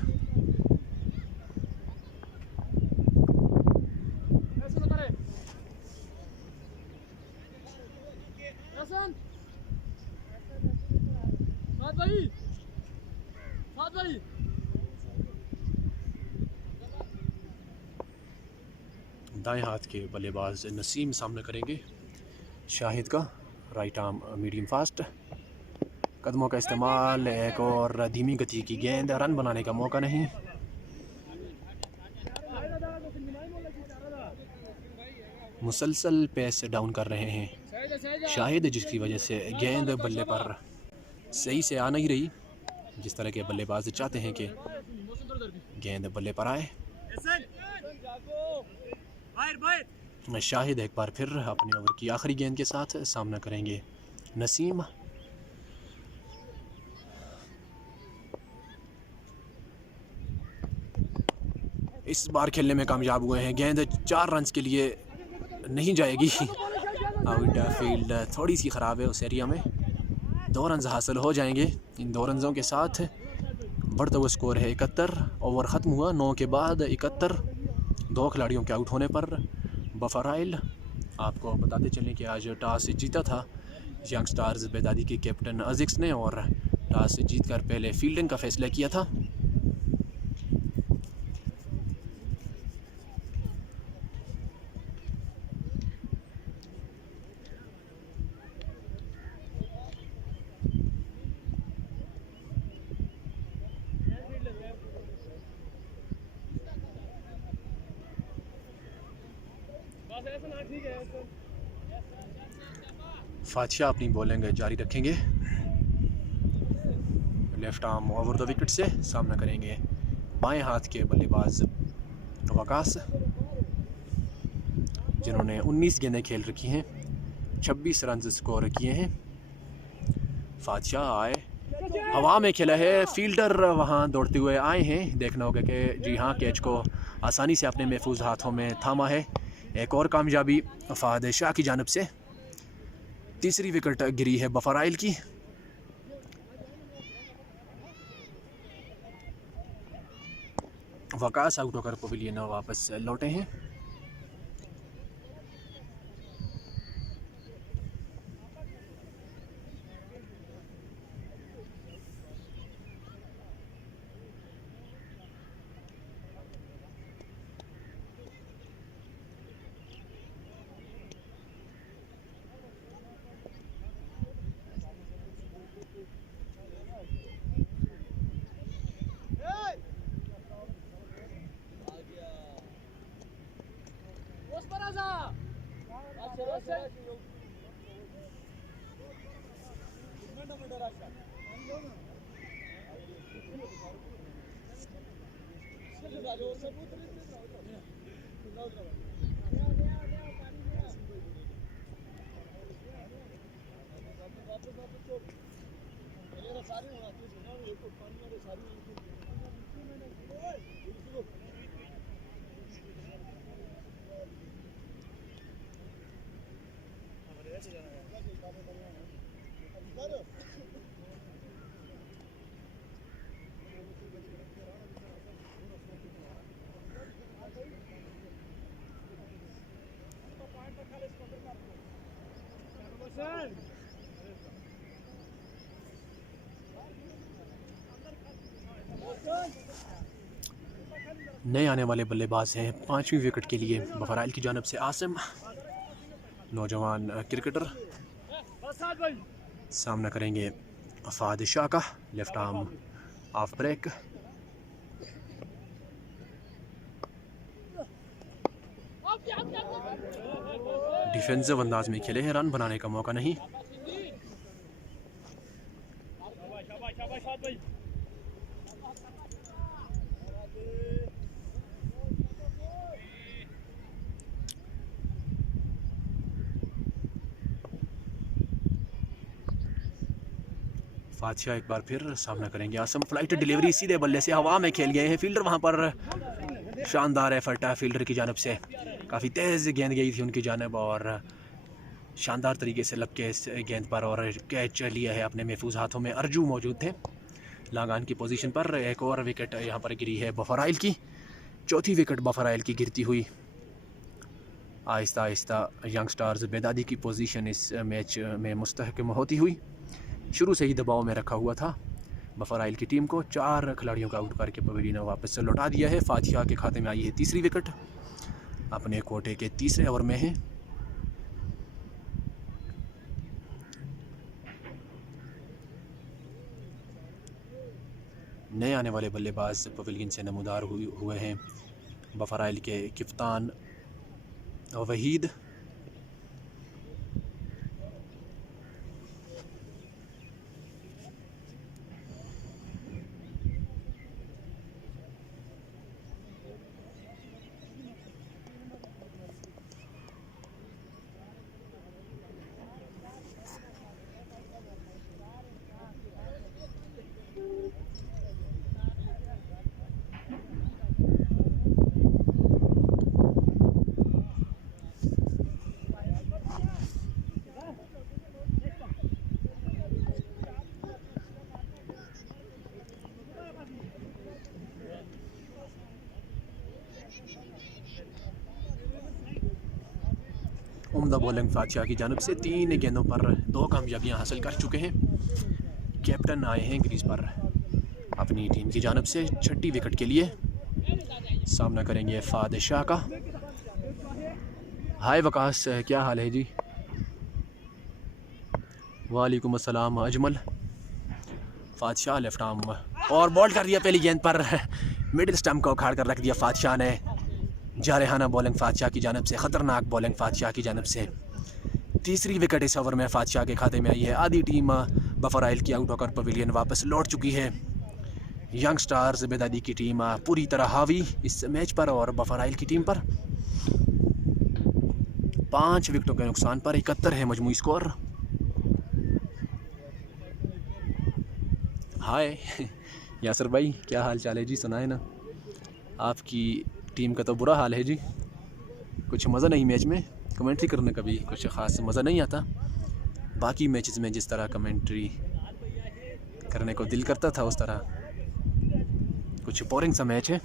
दाएं हाथ के बल्लेबाज नसीम सामना करेंगे शाहिद का। राइट आर्म मीडियम फास्ट, कदमों का इस्तेमाल, एक और धीमी गति की गेंद, रन बनाने का मौका नहीं। मुसलसल पेस डाउन कर रहे हैं शाहिद, जिसकी वजह से गेंद बल्ले पर सही से आ नहीं रही, जिस तरह के बल्लेबाज चाहते हैं कि गेंद बल्ले पर आए। शाहिद एक बार फिर अपने ओवर की आखिरी गेंद के साथ सामना करेंगे नसीम। इस बार खेलने में कामयाब हुए हैं, गेंद 4 रन्स के लिए नहीं जाएगी। आउट फील्ड थोड़ी सी ख़राब है उस एरिया में, 2 रन्स हासिल हो जाएंगे। इन 2 रन्सों के साथ बढ़ता हुआ स्कोर है 71। ओवर ख़त्म हुआ 9 के बाद 71। 2 खिलाड़ियों के आउट होने पर बफराइल। आपको बताते चलें कि आज टॉस जीता था यंग स्टार्स बेदादी के कैप्टन अजिक्स ने, और टॉस जीतकर पहले फील्डिंग का फैसला किया था। फातिहा अपनी बॉलिंग जारी रखेंगे। Left arm over the wicket से सामना करेंगे बाएं हाथ के बल्लेबाज वकास, जिन्होंने 19 गेंदें खेल रखी हैं, 26 रन स्कोर किए हैं। फातिहा आए, हवा में खेला है, फील्डर वहां दौड़ते हुए आए हैं। देखना होगा कि जी हाँ, कैच को आसानी से अपने महफूज हाथों में थामा है। एक और कामयाबी फहद शाह की जानिब से। तीसरी विकेट गिरी है बफराइल की। वकास आउट होकर पवेलियन वापस लौटे हैं। नए आने वाले बल्लेबाज हैं 5वीं विकेट के लिए बफराइल की जानब से आसिम, नौजवान क्रिकेटर। सामना करेंगे फाद शाह का, left arm off break. Defensive अंदाज में खेले हैं, रन बनाने का मौका नहीं। फादशाह एक बार फिर सामना करेंगे आसम। फ्लाइट डिलीवरी सीधे बल्ले से हवा में खेल गए हैं, फील्डर वहां पर शानदार एफर्ट है फील्डर की जानब से, काफ़ी तेज़ गेंद गई थी उनकी जानब और शानदार तरीके से लग के इस गेंद पर और कैच लिया है अपने महफूज हाथों में। अर्जू मौजूद थे लागान की पोजीशन पर। एक और विकेट यहाँ पर गिरी है बफराइल की, चौथी विकेट बफराइल की गिरती हुई। आहिस्ता आहिस्ता यंग स्टार्स बेदादी की पोजीशन इस मैच में मुस्तहकम होती हुई। शुरू से ही दबाव में रखा हुआ था बफराइल की टीम को। 4 खिलाड़ियों का आउट करके पवेलियन वापस से लौटा दिया है। फातिहा के खाते में आई है तीसरी विकेट, अपने कोटे के तीसरे ओवर में है। नए आने वाले बल्लेबाज पवेलियन से नमूदार हुए हैं बफराइल के कप्तान वहीद। उम्दा बॉलिंग फातिहा की जानब से 3 गेंदों पर 2 कामयाबियां हासिल कर चुके हैं। कैप्टन आए हैं क्रीज पर अपनी टीम की जानब से 6ठी विकेट के लिए। सामना करेंगे फाद शाह का। हाय वकास, क्या हाल है जी? वालेकुम अस्सलाम अजमल। फादशाह लेफ्ट आर्म और बॉल कर दिया पहली गेंद पर, मिडिल स्टंप को उखाड़ कर रख दिया फादशाह ने। जारहाना बॉलिंग फादशाह की जानब से, ख़तरनाक बॉलिंग फादशाह की जानब से। तीसरी विकेट इस ओवर में फादशाह के खाते में आई है। आधी टीम बफराइल की आउट होकर पवेलियन वापस लौट चुकी है। यंग स्टार्स बेदादी की टीम पूरी तरह हावी इस मैच पर और बफराइल की टीम पर। 5 विकेटों के नुकसान पर 71 है मजमूई स्कोर। हाय यासर भाई, क्या हाल चाल है जी? सुनाए ना, आपकी टीम का तो बुरा हाल है जी, कुछ मज़ा नहीं मैच में। कमेंट्री करने का भी कुछ ख़ास मज़ा नहीं आता। बाकी मैचेस में जिस तरह कमेंट्री करने को दिल करता था उस तरह कुछ बोरिंग सा मैच है।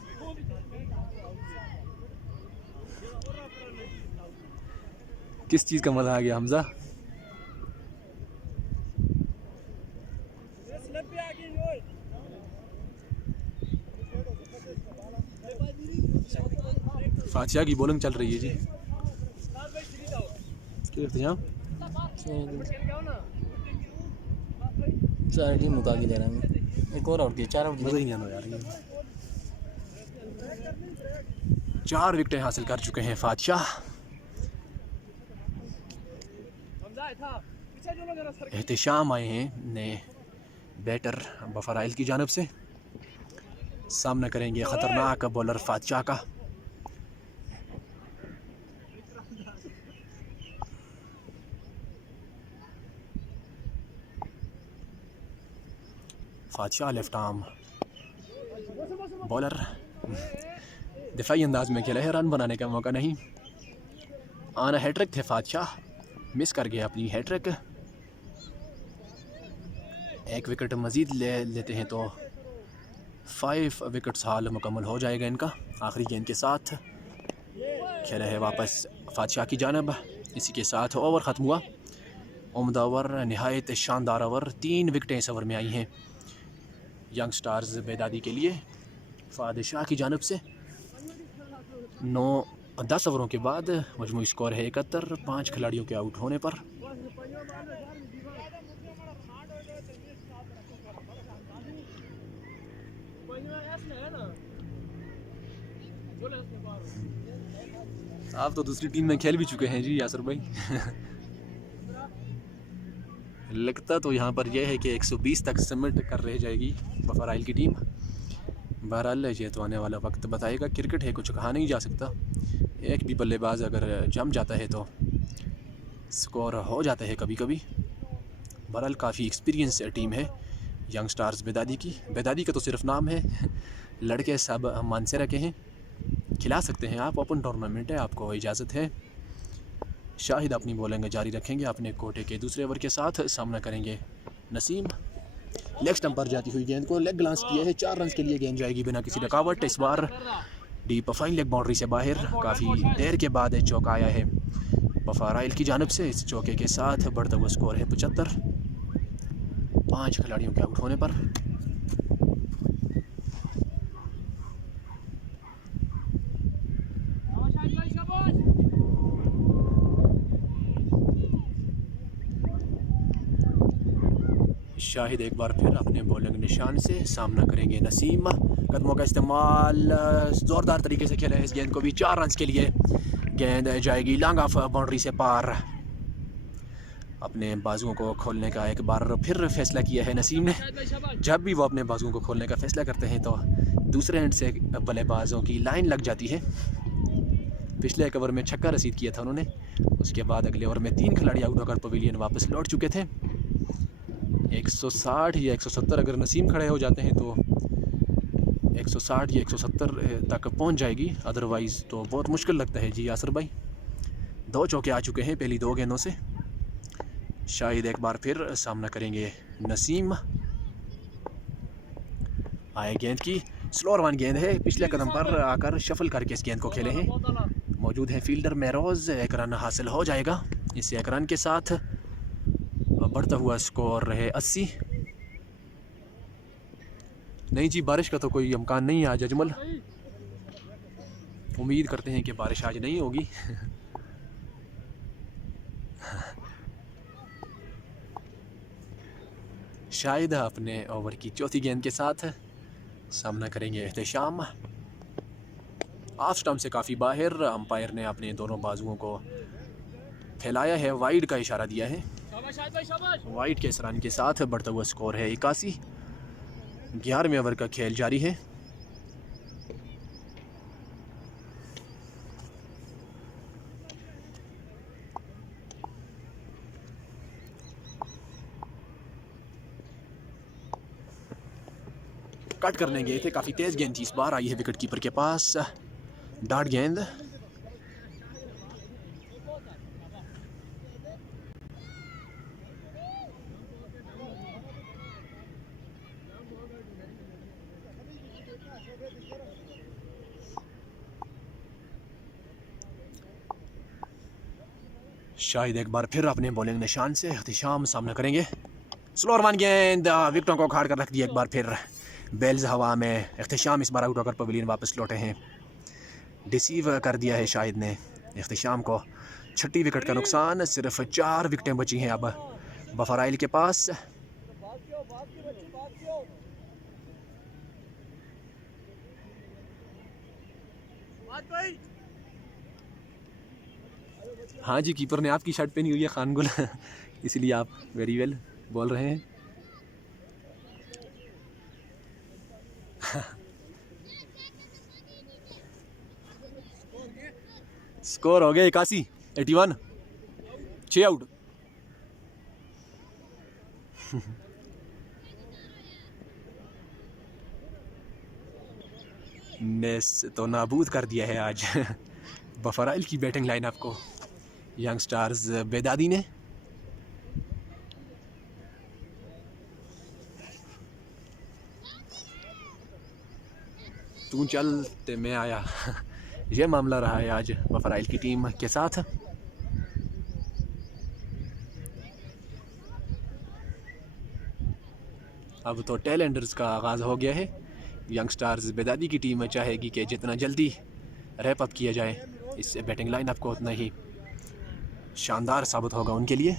किस चीज़ का मज़ा आ गया हमजा? फातिहा की बॉलिंग चल रही है जी। सारी टीम मुका के दे रहा हूँ। एक और आउट दिया, 4 आउट मज़ा ही नहीं आना यार। 4 विकेटें हासिल कर चुके हैं फातिहा। एहतिशाम आए हैं नए बैटर बफराइल की जानब से। सामना करेंगे ख़तरनाक बॉलर फातशाह का। फातशाह लेफ्ट आर्म बॉलर दिफाई अंदाज में खेला है, रन बनाने का मौका नहीं। आना हैट्रिक थे फातशाह, मिस कर गया अपनी हैट्रिक। एक विकेट मज़ीद लेते हैं तो 5 विकेट्स हाल मुकम्मल हो जाएगा इनका। आखिरी गेंद के साथ खेला है वापस फातशाह की जानब। इसी के साथ ओवर ख़त्म हुआ। उम्दा ओवर, नहायत शानदार ओवर, 3 विकेटें इस ओवर में आई हैं यंग स्टार्स बेदादी के लिए फ़ाद शाह की जानब से। 10 ओवरों के बाद मजमूई स्कोर है 71, 5 खिलाड़ियों के आउट होने पर। आप तो दूसरी टीम में खेल भी चुके हैं जी यासर भाई। लगता तो यहाँ पर यह है कि 120 तक सबमिट कर रह जाएगी बफराइल की टीम। बहरहाल ये तो आने वाला वक्त बताएगा। क्रिकेट है, कुछ कहा नहीं जा सकता। एक भी बल्लेबाज अगर जम जाता है तो स्कोर हो जाता है कभी कभी। बहरहाल काफ़ी एक्सपीरियंस टीम है यंग स्टार्स बेदादी की। बेदादी का तो सिर्फ नाम है, लड़के सब मान से रखे हैं। खिला सकते हैं आप, ओपन टूर्नामेंट है, आपको इजाज़त है। शाहिद अपनी बॉलिंग जारी रखेंगे अपने कोटे के दूसरे ओवर के साथ। सामना करेंगे नसीम। लेग स्टंप पर जाती हुई गेंद को लेग ग्लांस किया है। 4 रन के लिए गेंद जाएगी बिना किसी रुकावट। इस बार डीप फाइन लेग बाउंड्री से बाहर काफ़ी देर के बाद चौका आया है बफराइल की जानब से। इस चौके के साथ बढ़ता हुआ स्कोर है 75, 5 खिलाड़ियों के आउट होने पर। शाहिद एक बार फिर अपने बॉलिंग निशान से सामना करेंगे नसीम। कदमों का इस्तेमाल, ज़ोरदार तरीके से खेला है इस गेंद को भी। 4 रन के लिए गेंद जाएगी लॉन्ग ऑफ बाउंड्री से पार। अपने बाजुओं को खोलने का एक बार फिर फैसला किया है नसीम ने। जब भी वो अपने बाजुओं को खोलने का फैसला करते हैं तो दूसरे एंड से बल्लेबाजों की लाइन लग जाती है। पिछले एक ओवर में छक्का रसीद किया था उन्होंने। उसके बाद अगले ओवर में 3 खिलाड़ी आउट होकर पवेलियन वापस लौट चुके थे। 160 या 170 अगर नसीम खड़े हो जाते हैं तो 160 या 170 तक पहुंच जाएगी, अदरवाइज़ तो बहुत मुश्किल लगता है जी यासर भाई। 2 चौके आ चुके हैं पहली 2 गेंदों से। शाहिद एक बार फिर सामना करेंगे नसीम। आए गेंद की, स्लोअर वन गेंद है, पिछले कदम पर आकर शफल करके इस गेंद को खेले हैं। मौजूद है फील्डर मेरोज़। 1 रन हासिल हो जाएगा। इस 1 रन के साथ बढ़ता हुआ स्कोर है 80। नहीं जी, बारिश का तो कोई इम्कान नहीं है आज अजमल। उम्मीद करते हैं कि बारिश आज नहीं होगी। शायद अपने ओवर की चौथी गेंद के साथ सामना करेंगे एहतशाम। ऑफ स्टंप से काफ़ी बाहर। अंपायर ने अपने दोनों बाजुओं को फैलाया है, वाइड का इशारा दिया है। वाइड के इस रन के साथ बढ़ता हुआ स्कोर है 81। 11वें ओवर का खेल जारी है। कट करने गए थे, काफ़ी तेज़ गेंद थी। इस बार आई है विकेट कीपर के पास डार्ट गेंद। शाहिद एक बार फिर अपने बॉलिंग निशान से एहतशाम सामना करेंगे। स्लोअर वन गेंद, विकेटों को उखाड़ कर रख दिया एक बार फिर। बेल्स हवा में। एहतशाम इस बार आउट होकर पवेलियन वापस लौटे हैं। डिसीव कर दिया है शाहिद ने एहतशाम को। 6ठी विकेट का नुकसान। सिर्फ 4 विकेटें बची हैं अब बफराइल के पास। हाँ जी, कीपर ने आपकी शर्ट पहनी हुई है खान गुल। इसलिए आप वेरी वेल बोल रहे हैं। स्कोर हो गया 81, 81, 6 आउट। नेस तो नाबूद कर दिया है आज बफराइल की बैटिंग लाइनअप को यंग स्टार्स बेदादी ने। तू चल ते मैं आया ये मामला रहा है आज बफराइल की टीम के साथ। अब तो टेलेंडर्स का आगाज़ हो गया है। यंग स्टार्स बेदादी की टीम चाहेगी कि जितना जल्दी रैप अप किया जाए इससे बैटिंग लाइनअप को उतना ही शानदार साबित होगा उनके लिए।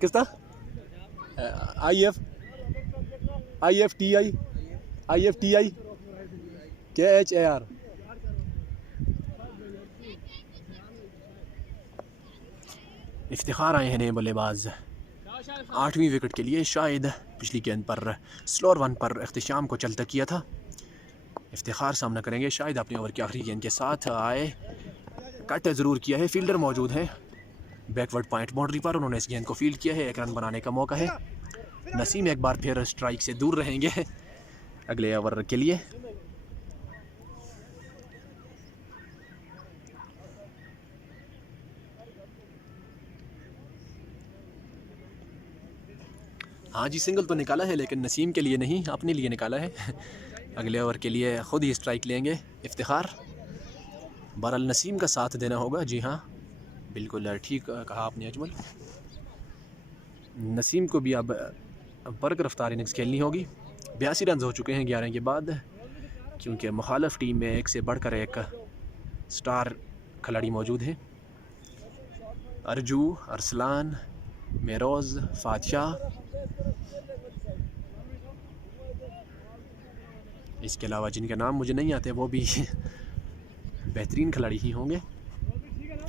किसका IFTI KHAR। इफ्तिखार आए हैं नए बल्लेबाज 8वीं विकेट के लिए। शायद पिछली गेंद पर स्लोअर वन पर इख्तिशाम को चलता किया था। इफ्तिखार सामना करेंगे शायद अपने ओवर की आखिरी गेंद के साथ आए। कट ज़रूर किया है, फील्डर मौजूद है बैकवर्ड पॉइंट बाउंड्री पर। उन्होंने इस गेंद को फील्ड किया है, 1 रन बनाने का मौका है। नसीम एक बार फिर स्ट्राइक से दूर रहेंगे अगले ओवर के लिए। हाँ जी, सिंगल तो निकाला है लेकिन नसीम के लिए नहीं, अपने लिए निकाला है। अगले ओवर के लिए ख़ुद ही स्ट्राइक लेंगे इफ्तिखार। बहरहाल नसीम का साथ देना होगा। जी हाँ, बिल्कुल ठीक कहा आपने अजमल। नसीम को भी अब बर्क रफ्तार इनिंग्स खेलनी होगी। 82 रन हो चुके हैं 11 के बाद, क्योंकि मुखालफ टीम में एक से बढ़कर एक स्टार खिलाड़ी मौजूद हैं। अर्जू, अरसलान, मेरोज़, फातशाह, इसके अलावा जिनके नाम मुझे नहीं आते वो भी बेहतरीन खिलाड़ी ही होंगे।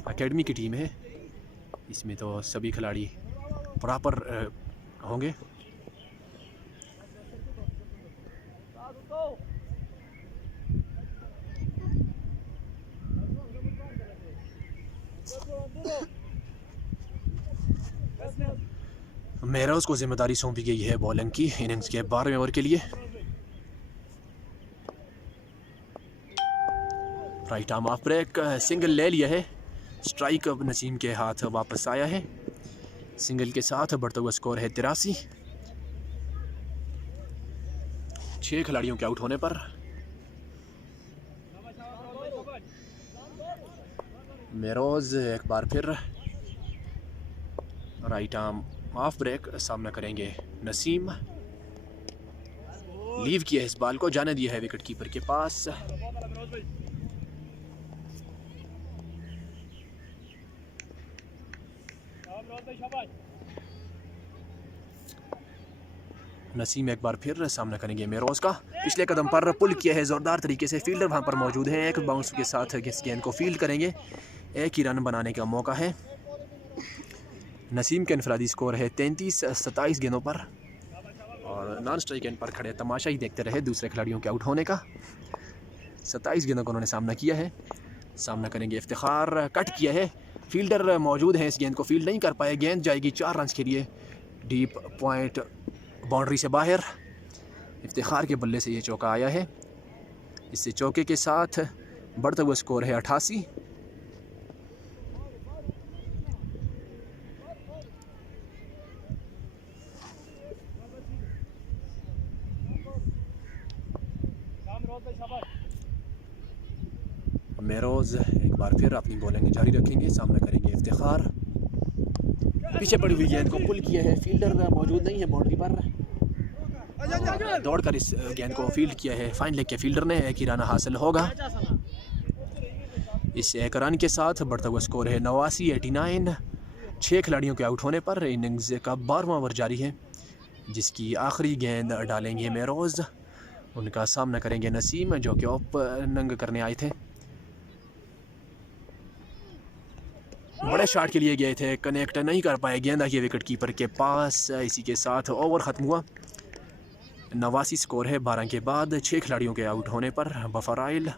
एकेडमी की टीम है, इसमें तो सभी खिलाड़ी प्रॉपर होंगे। मेरोज़ को जिम्मेदारी सौंपी गई है बॉलिंग की इनिंग्स के 12वें ओवर के लिए। Right arm off break, single ले लिया है। स्ट्राइक अब नसीम के हाथ वापस आया है। सिंगल के साथ बढ़ता हुआ स्कोर है 83। 6 खिलाड़ियों के आउट होने पर मेरोज़ एक बार फिर राइट आर्म ऑफ ब्रेक सामना करेंगे नसीम। लीव किया है इस बॉल को, जाने दिया है विकेट कीपर के पास। नसीम एक बार फिर सामना करेंगे मेरोज़ का। पिछले कदम पर पुल किया है ज़ोरदार तरीके से, फील्डर वहां पर मौजूद है। एक बाउंस के साथ इस गेंद को फील्ड करेंगे, एक ही रन बनाने का मौका है। नसीम का इनफरादी स्कोर है 33-27 गेंदों पर, और नॉन स्ट्राइक एंड पर खड़े तमाशा ही देखते रहे दूसरे खिलाड़ियों के आउट होने का। 27 गेंदों का उन्होंने सामना किया है। सामना करेंगे इफ्तिखार, कट किया है, फील्डर मौजूद है, इस गेंद को फील्ड नहीं कर पाए। गेंद जाएगी 4 रन के लिए डीप पॉइंट बाउंड्री से बाहर। इफ्तिखार के बल्ले से ये चौका आया है। इससे चौके के साथ बढ़ता हुआ स्कोर है 88। मेरोज़ एक बार फिर अपनी बॉलिंग जारी रखेंगे। सामना करेंगे इफ्तिखार। पीछे पड़ी हुई गेंद को पुल किया है, फील्डर मौजूद नहीं है बाउंड्री पर। दौड़कर इस गेंद को फील्ड किया है फाइन लेग के फील्डर ने। एक ही रन हासिल होगा। इस एक रन के साथ बढ़ता हुआ स्कोर है 89-89। 6 खिलाड़ियों के आउट होने पर इनिंग्स का 12वां ओवर जारी है, जिसकी आखिरी गेंद डालेंगे मेरोज़। उनका सामना करेंगे नसीम, जो कि ओपनिंग करने आए थे। बड़े शॉट के लिए गए थे, कनेक्ट नहीं कर पाए, गेंद आई विकेट कीपर के पास। इसी के साथ ओवर ख़त्म हुआ। 89 स्कोर है 12 के बाद 6 खिलाड़ियों के आउट होने पर। बफराइल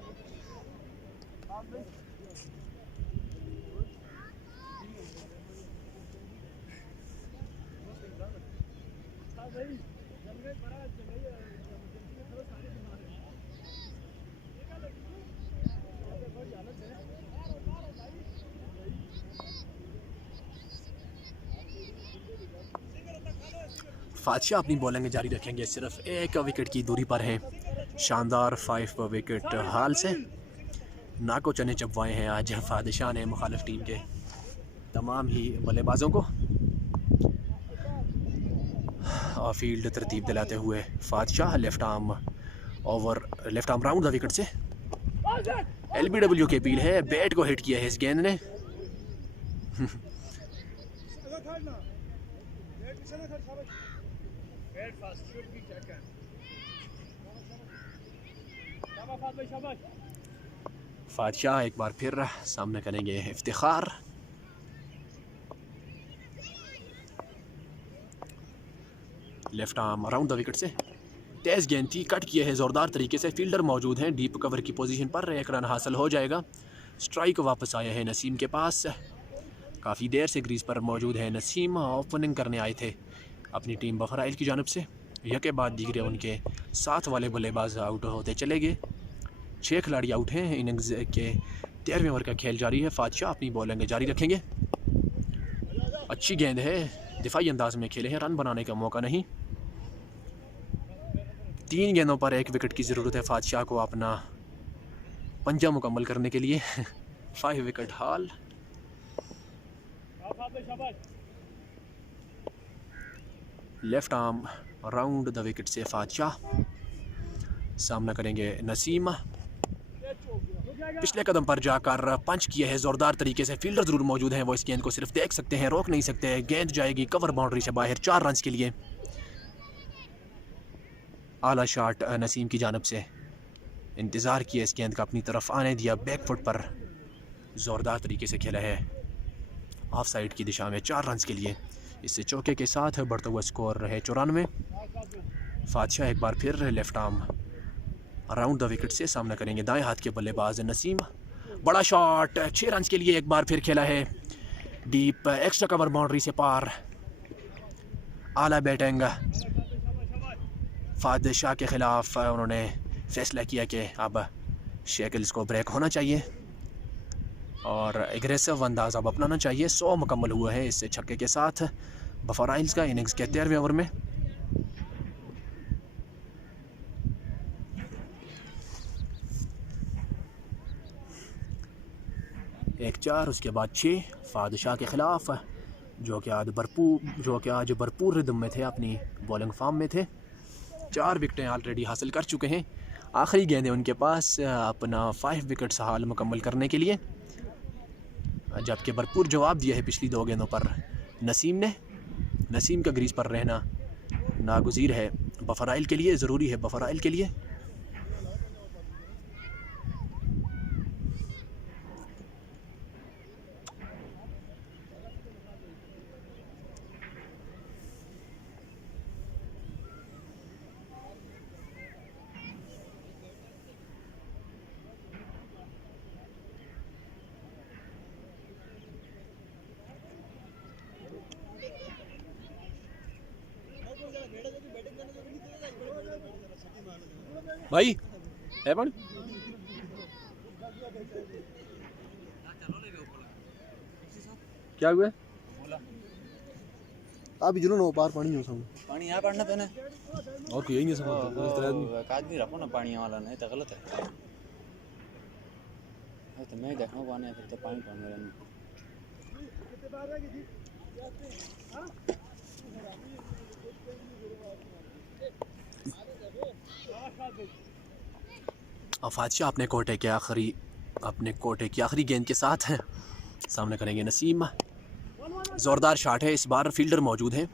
फातिहा अपनी बॉलिंग जारी रखेंगे, सिर्फ 1 विकेट की दूरी पर हैं। शानदार 5 विकेट हाल से नाको चने चबवाए हैं आज फातिहा ने मुखालिफ टीम के तमाम ही बल्लेबाजों को। और फील्ड तरतीब दिलाते हुए Fatiha left arm round the wicket से। LBW की अपील है, बैट को हिट किया है इस गेंद ने। फातिहा एक बार फिर सामने करेंगे Iftikhar. Left arm around the wicket से तेज़ गेंद थी, कट किए है ज़ोरदार तरीके से। फील्डर मौजूद हैं डीप कवर की पोजीशन पर, 1 रन हासिल हो जाएगा। स्ट्राइक वापस आया है नसीम के पास। काफ़ी देर से क्रीज पर मौजूद है नसीम, ओपनिंग करने आए थे अपनी टीम बफराइल की जानब से। यके बाद दीगरे उनके साथ वाले बल्लेबाज आउट होते चले गए। 6 खिलाड़ी आउट हैं। इनिंग्स के 13वें ओवर का खेल जारी है। फातिहा अपनी बॉलिंग जारी रखेंगे। अच्छी गेंद है, दिफाई अंदाज में खेले हैं, रन बनाने का मौका नहीं। 3 गेंदों पर 1 विकेट की ज़रूरत है फातिहा को अपना पंजा मुकम्मल करने के लिए। 5 wicket hall. Left arm round the wicket से फातिहा सामना करेंगे नसीम। पिछले कदम पर जाकर पंच किया है ज़ोरदार तरीके से। फील्डर ज़रूर मौजूद हैं, वो इस गेंद को सिर्फ देख सकते हैं, रोक नहीं सकते। गेंद जाएगी कवर बाउंड्री से बाहर 4 रन के लिए। आला शॉट नसीम की जानब से, इंतज़ार किया इस गेंद का, अपनी तरफ आने दिया, बैक फुट पर ज़ोरदार तरीके से खेला है ऑफ साइड की दिशा में 4 रन के लिए। इससे चौके के साथ बढ़ता हुआ स्कोर है 94। फातिहा एक बार फिर left arm around the wicket से सामना करेंगे दाएं हाथ के बल्लेबाज नसीम। बड़ा शॉट 6 रन के लिए एक बार फिर खेला है, डीप एक्स्ट्रा कवर बाउंड्री से पार। आला बैटिंग फातिहा के ख़िलाफ़ उन्होंने फैसला किया कि अब शेकल्स को ब्रेक होना चाहिए और एग्रेसिव अंदाज अब अपनाना चाहिए। 100 मुकम्मल हुआ है इससे छक्के के साथ बफराइल्स का इनिंग्स के 13वें ओवर में। एक 4 उसके बाद 6 फातिहा के ख़िलाफ़, जो कि आज भरपूर रिदम में थे, अपनी बॉलिंग फॉर्म में थे। 4 विकेटें ऑलरेडी हासिल कर चुके हैं। आखिरी गेंद है उनके पास अपना 5 विकेट्स हाल मुकम्मल करने के लिए, जबकि भरपूर जवाब दिया है पिछली 2 गेंदों पर नसीम ने। नसीम का ग्रीज पर रहना नागुज़ीर है बफराइल के लिए, ज़रूरी है बफराइल के लिए। भाई है पानी क्या हुआ? आप जुलो ना पार पानी हो सब पानी यहाँ पड़ना पेना और कोई नहीं समझ आदमी रखो ना पानी वाला, नहीं तो गलत है। तो मैं देखा पानी फिर तो पानी पड़ने रहा। फातिहा अपने कोटे की आखिरी गेंद के साथ हैं, सामने करेंगे नसीम। ज़ोरदार शॉट है, इस बार फील्डर मौजूद हैं,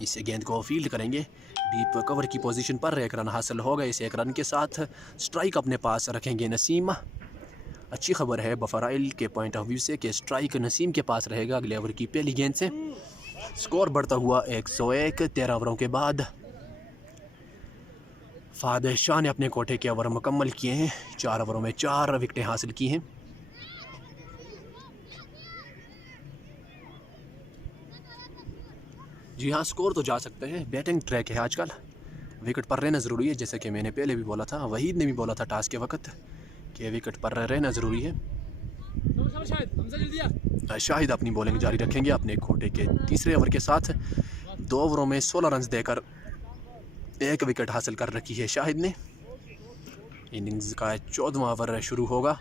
इस गेंद को फील्ड करेंगे डीप कवर की पोजीशन पर। 1 रन हासिल होगा। इस 1 रन के साथ स्ट्राइक अपने पास रखेंगे नसीम। अच्छी खबर है बफराइल के पॉइंट ऑफ व्यू से कि स्ट्राइक नसीम के पास रहेगा अगले ओवर की पहली गेंद से। स्कोर बढ़ता हुआ 101। 13 ओवरों के बाद फाद शाह ने अपने कोटे के ओवर मुकम्मल किए हैं। 4 ओवरों में 4 विकेटें हासिल की हैं। जी हाँ, स्कोर तो जा सकते हैं, बैटिंग ट्रैक है आजकल, विकेट पर रहना ज़रूरी है। जैसे कि मैंने पहले भी बोला था, वहीद ने भी बोला था टास्क के वक्त कि विकेट पर रहना ज़रूरी है। शाहिद अपनी बॉलिंग जारी रखेंगे अपने खोटे के तीसरे ओवर के साथ। 2 ओवरों में 16 रन देकर 1 विकेट हासिल कर रखी है शाहिद ने। इनिंग्स का 14वां ओवर शुरू होगा।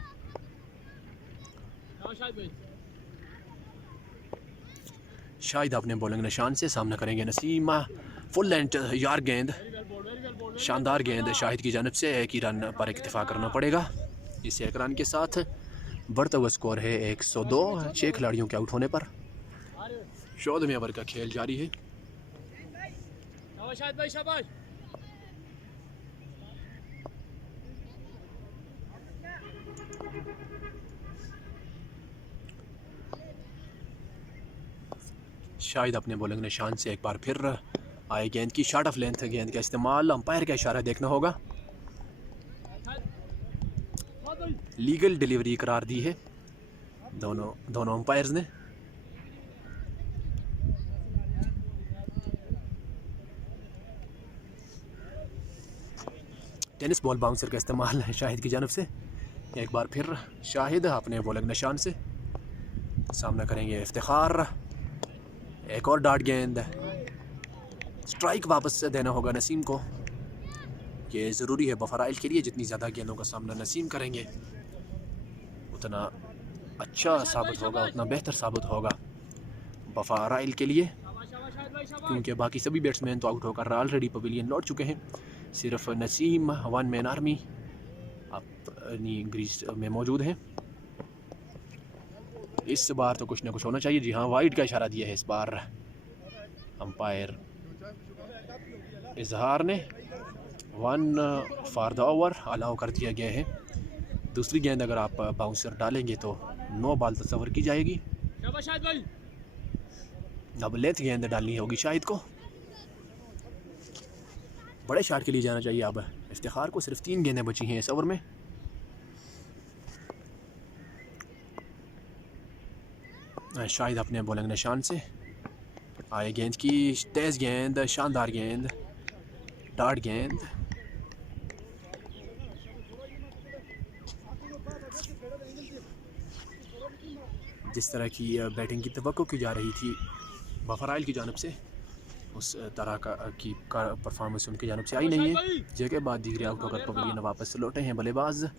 शाहिद अपने बॉलिंग निशान से सामना करेंगे नसीम। फुल लेंथ यार गेंद, शानदार गेंद शाहिद की जानब से। 1 ही रन पर इक्तिफा करना पड़ेगा। इस 1 रन के साथ बढ़ता हुआ स्कोर है 102। 6 खिलाड़ियों के आउट होने पर 14वें ओवर का खेल जारी है। शाहिद अपने बॉलिंग निशान से एक बार फिर आए गेंद की शॉर्ट ऑफ लेंथ गेंद का इस्तेमाल। अंपायर का इशारा देखना होगा। लीगल डिलीवरी करार दी है दोनों अंपायर्स ने। टेनिस बॉल बाउंसर का इस्तेमाल है शाहिद की जानब से। एक बार फिर शाहिद अपने बॉलिंग निशान से सामना करेंगे इफ्तिखार। एक और डार्ट गेंद, स्ट्राइक वापस से देना होगा नसीम को। ये ज़रूरी है बफराइल के लिए। जितनी ज़्यादा गेंदों का सामना नसीम करेंगे उतना अच्छा साबित होगा, उतना बेहतर साबित होगा बफराइल के लिए, क्योंकि बाकी सभी बैट्समैन तो आउट होकर ऑलरेडी पवेलियन लौट चुके हैं। सिर्फ नसीम 1 मैन आर्मी अपनी ग्रीज में मौजूद हैं। इस बार तो कुछ ना कुछ होना चाहिए। जी हाँ, वाइड का इशारा दिया है इस बार अंपायर इजहार ने। 1 फॉर द ओवर अलाउ कर दिया गया है। दूसरी गेंद अगर आप बाउंसर डालेंगे तो 9 बॉल तस्वर की जाएगी। अब लेंथ गेंद डालनी होगी शाहिद को। बड़े शॉट के लिए जाना चाहिए अब इफ्तिखार को। सिर्फ 3 गेंदें बची हैं इस ओवर में। शाहिद अपने बॉलिंग निशान से आए गेंद की तेज़ गेंद, शानदार गेंद, डार्ट गेंद। जिस तरह की बैटिंग की तवक्को की जा रही थी बफराइल की जानब से, उस तरह की परफॉर्मेंस उनकी जानब से आई नहीं है। जगह बाद दीगरे आउट होकर पवेलियन वापस लौटे हैं बल्लेबाज।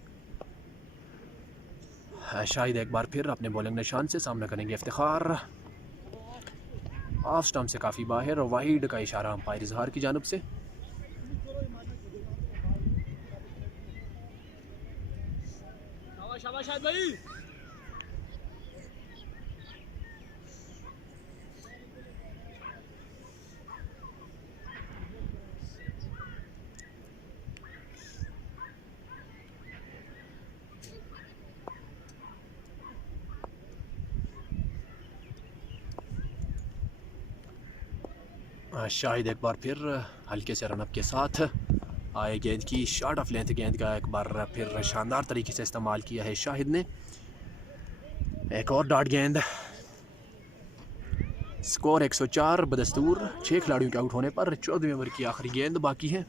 शाहिद एक बार फिर अपने बॉलिंग निशान से सामना करेंगे इफ्तिखार। ऑफ स्टंप से काफ़ी बाहर। वाइड का इशारा अंपायर इजहार की जानब से। शाहिद एक बार फिर हल्के से रनअप के साथ आए गेंद की शॉर्ट ऑफ लेंथ गेंद का एक बार फिर शानदार तरीके से इस्तेमाल किया है शाहिद ने। एक और डार्ट गेंद। स्कोर 104 बदस्तूर। 6 खिलाड़ियों के आउट होने पर 14वें ओवर की आखिरी गेंद बाकी है।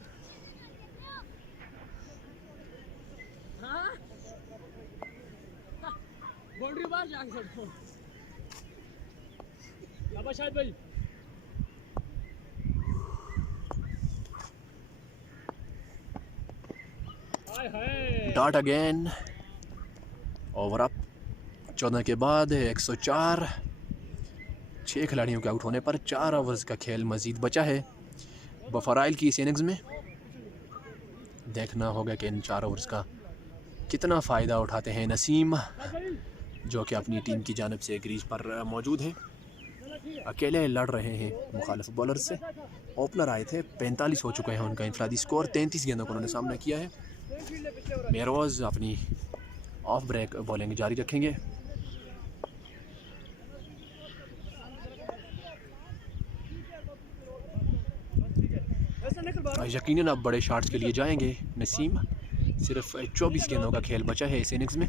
Dot again. ओवर अप 14 के बाद 104। 6 खिलाड़ियों के आउट होने पर 4 ओवर्स का खेल मज़ीद बचा है बफराइल की इस इनिंग्स में। देखना होगा कि इन 4 ओवर्स का कितना फ़ायदा उठाते हैं नसीम, जो कि अपनी टीम की जानब से क्रीज पर मौजूद हैं। अकेले लड़ रहे हैं मुखालिफ बॉलर से। ओपनर आए थे, 45 हो चुके हैं उनका इंफरादी स्कोर। 33 गेंदों को उन्होंने सामना किया है। मेहरोज़ अपनी ऑफ ब्रेक बॉलिंग जारी रखेंगे। यकीनन अब बड़े शॉट्स के लिए जाएंगे नसीम। सिर्फ 24 गेंदों का खेल बचा है इस इनिंग्स में।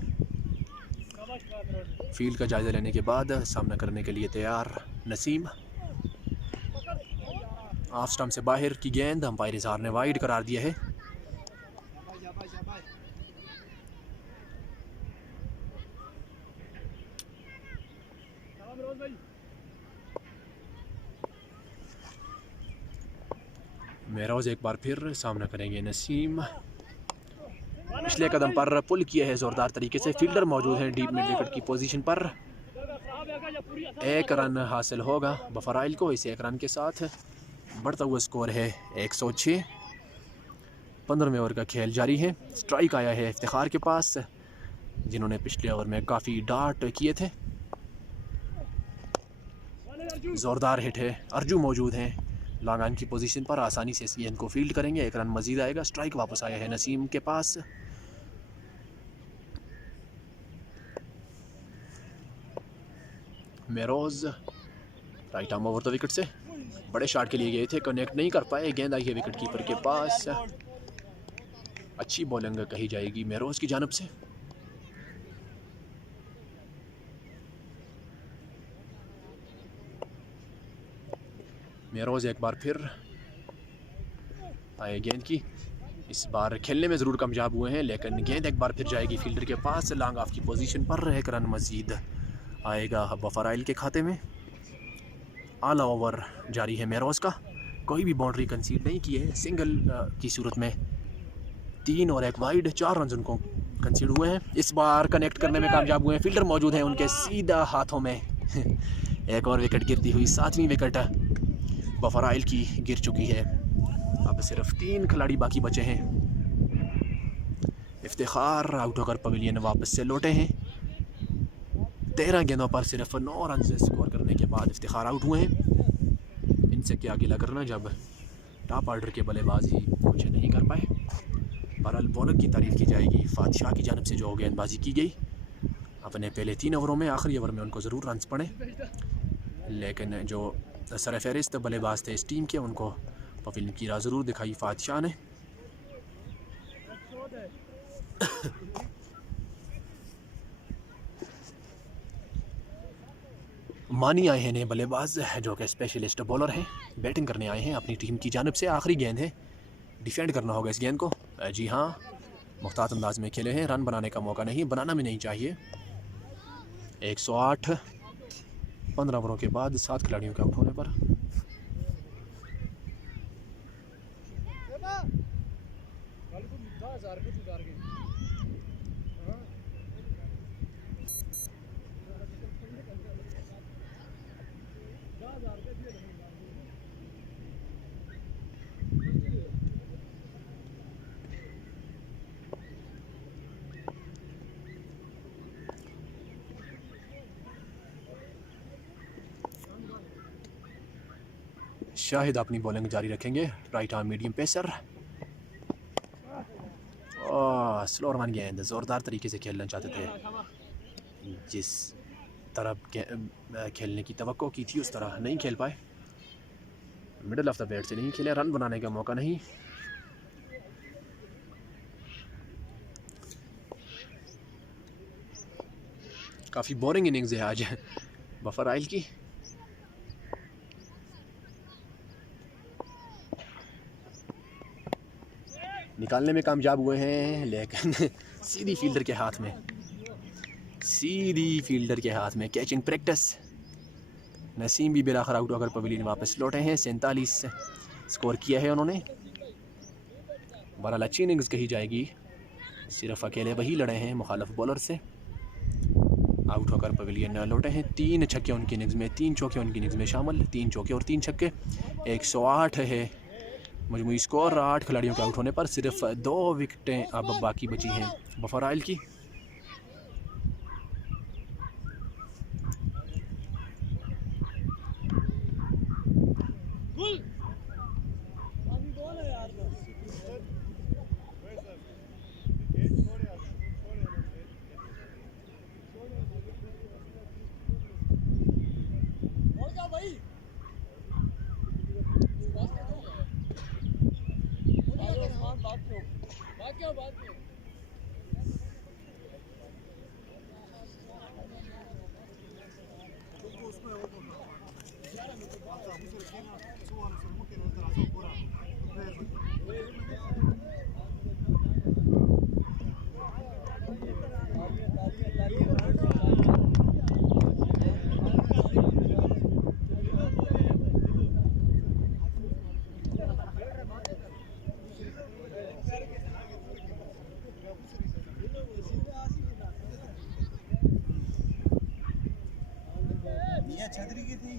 फील्ड का जायजा लेने के बाद सामना करने के लिए तैयार नसीम। ऑफ स्टंप से बाहर की गेंद अंपायर इजहार ने वाइड करार दिया है। मेहरोज एक बार फिर सामना करेंगे नसीम। पिछले कदम पर पुल किया है ज़ोरदार तरीके से। फील्डर मौजूद हैं डीप मिड विकेट की पोजीशन पर। एक रन हासिल होगा बफराइल को। इस एक रन के साथ बढ़ता हुआ स्कोर है 106। 15वें ओवर का खेल जारी है। स्ट्राइक आया है इफ्तिखार के पास, जिन्होंने पिछले ओवर में काफ़ी डार्ट किए थे। ज़ोरदार हिट है। अर्जू मौजूद हैं लॉन्ग ऑन की पोजीशन पर, आसानी से इस गेंद को फील्ड करेंगे। एक रन मजीद आएगा। स्ट्राइक वापस आया है नसीम के पास। Mehroz right arm over the wicket से बड़े शॉट के लिए गए थे, कनेक्ट नहीं कर पाए। गेंद आई है विकेट कीपर के पास। अच्छी बॉलिंग कही जाएगी मेहरोज की जानिब से। मेहरोज एक बार फिर आए गेंद की। इस बार खेलने में ज़रूर कामयाब हुए हैं, लेकिन गेंद एक बार फिर जाएगी फील्डर के पास लॉन्ग ऑफ की पोजीशन पर। एक रन मजीद आएगा बफराइल के खाते में। आला ओवर जारी है मेहरोज का। कोई भी बाउंड्री कंसीड नहीं की है। सिंगल की सूरत में 3 और 1 वाइड, 4 रन उनको कंसीड हुए हैं। इस बार कनेक्ट करने में कामयाब हुए हैं। फील्डर मौजूद हैं उनके सीधा हाथों में। एक और विकेट गिरती हुई 7वीं विकेट बफराइल की गिर चुकी है। अब सिर्फ 3 खिलाड़ी बाकी बचे हैं। इफ्तिखार आउट होकर पवेलियन वापस से लौटे हैं। 13 गेंदों पर सिर्फ 9 रन से स्कोर करने के बाद इफ्तिखार आउट हुए हैं। इनसे क्या गिला करना जब टॉप ऑर्डर के बल्लेबाज ही कुछ नहीं कर पाए। बहरहाल बॉलर की तारीफ की जाएगी फातशाह की जानब से जो गेंदबाजी की गई। अपने पहले 3 ओवरों में, आखिरी ओवर में उनको ज़रूर रन्स पड़े, लेकिन जो सरफहरिस्त बल्लेबाज थे इस टीम के, उनको पवेलियन की राह ज़रूर दिखाई फातशाह ने। मानी आए हैं नए बल्लेबाज जो कि स्पेशलिस्ट बॉलर हैं। बैटिंग करने आए हैं अपनी टीम की जानब से। आखिरी गेंद है, डिफेंड करना होगा इस गेंद को। जी हाँ, मुख्तार अंदाज में खेले हैं। रन बनाने का मौका नहीं, बनाना भी नहीं चाहिए। 108 15 ओवरों के बाद 7 खिलाड़ियों के आउट होने पर। शाहिद अपनी बॉलिंग जारी रखेंगे। Right arm medium pacer. Slower one गेंद, ज़ोरदार तरीके से खेलना चाहते थे। जिस तरह खेलने की तवक्को की थी उस तरह नहीं खेल पाए। मिडल ऑफ द बैट से नहीं खेले। रन बनाने का मौका नहीं। काफ़ी बोरिंग इनिंग्स है आज बफराइल की। निकालने में कामयाब हुए हैं, लेकिन सीधी फील्डर के हाथ में, सीधी फील्डर के हाथ में। Catching practice. नसीम भी बिलाखिर आउट होकर पवेलियन वापस लौटे हैं। 47 स्कोर किया है उन्होंने। बहरहाल अच्छी इनिंग्स कही जाएगी। सिर्फ अकेले वही लड़े हैं मुखालिफ बॉलर से। आउट होकर पवेलियन लौटे हैं। 3 छक्के उनकी इनिंग्स में, 3 चौके उनकी इनिंग्स में शामिल। 3 चौके और 3 छक्के। 108 है मजमूई स्कोर। 8 खिलाड़ियों के आउट होने पर सिर्फ 2 विकेटें अब बाकी बची हैं बफराइल की। बात क्या बात क्या छतरी की थी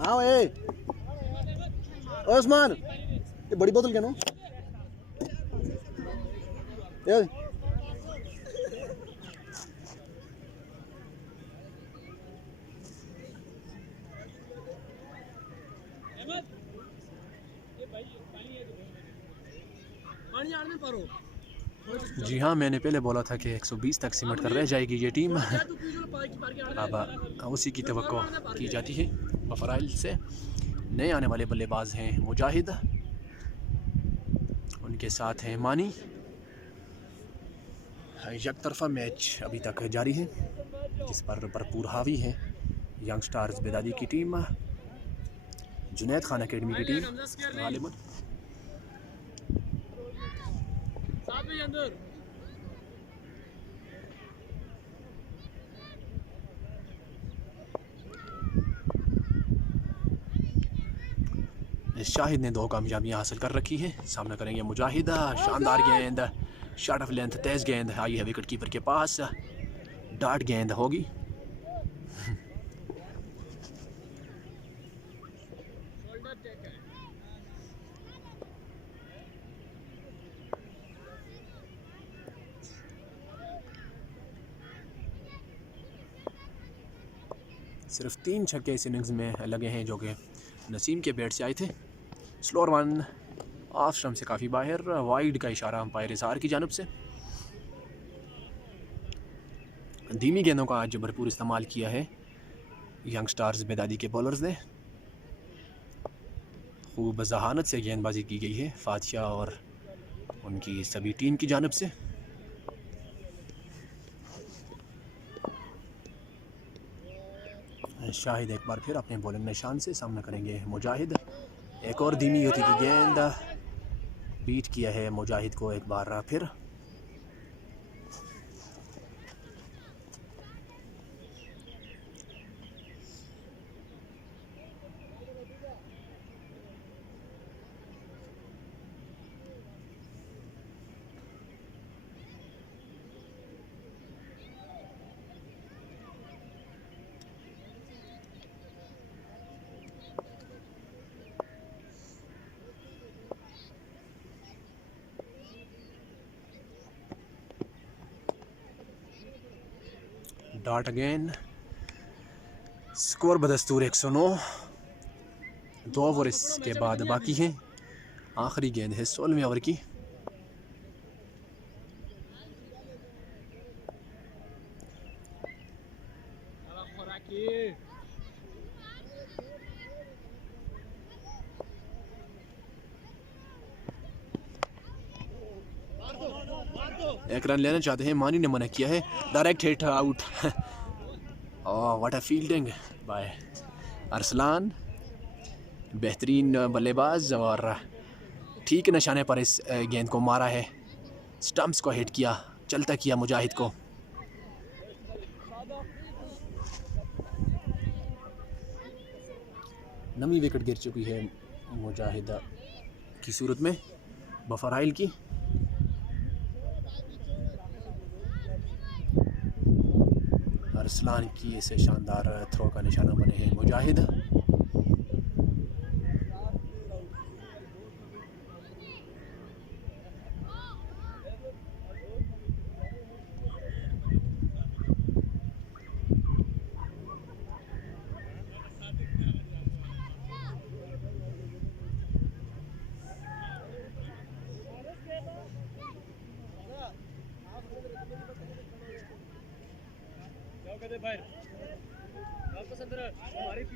हाँ ए उस्मान ये बड़ी बोतल क्या नो ये जी हाँ, मैंने पहले बोला था कि 120 तक सिमट कर रह जाएगी ये टीम। अब उसी की तवक्को की जाती है। बफराइल से नए आने वाले बल्लेबाज हैं मुजाहिद, उनके साथ हैं मानी। एक तरफा मैच अभी तक जारी है जिस पर भरपूर हावी है यंग स्टार्स बेदादी की टीम, जुनैद खान अकेडमी की टीम गालिबन। शाहिद ने 2 कामयाबियां हासिल कर रखी हैं। सामना करेंगे मुजाहिद। शानदार गेंद, शॉट ऑफ लेंथ, तेज गेंद आई है विकेट कीपर के पास। डार्ट गेंद होगी। सिर्फ 3 छक्के इस इनिंग्स में लगे हैं जो कि नसीम के बैट से आए थे। स्लोअर वन ऑफ स्टंप से काफ़ी बाहर, वाइड का इशारा अंपायर इजहार की जानब से। धीमी गेंदों का आज भरपूर इस्तेमाल किया है यंग स्टार्स बेदादी के बॉलर्स ने। खूब जहानत से गेंदबाजी की गई है फातिया और उनकी सभी टीम की जानब से। शाहिद एक बार फिर अपने बॉलिंग निशान से सामना करेंगे मुजाहिद। एक और धीमी गति की गेंद, बीट किया है मुजाहिद को एक बार फिर। Dart again. स्कोर बदस्तूर 109। 2 ओवर इसके बाद बाकी हैं। आखिरी गेंद है 16वें ओवर की। एक रन लेना चाहते हैं, मानी ने मना किया है। Direct hit out. What a fielding by Arsalan, बेहतरीन बल्लेबाज, और ठीक निशाने पर इस गेंद को मारा है। स्टंप्स को हिट किया, चलता किया मुजाहिद को। नवी विकेट गिर चुकी है मुजाहिद की सूरत में बफराइल की। अरसलान की ऐसे शानदार थ्रो का निशाना बने हैं मुजाहिद।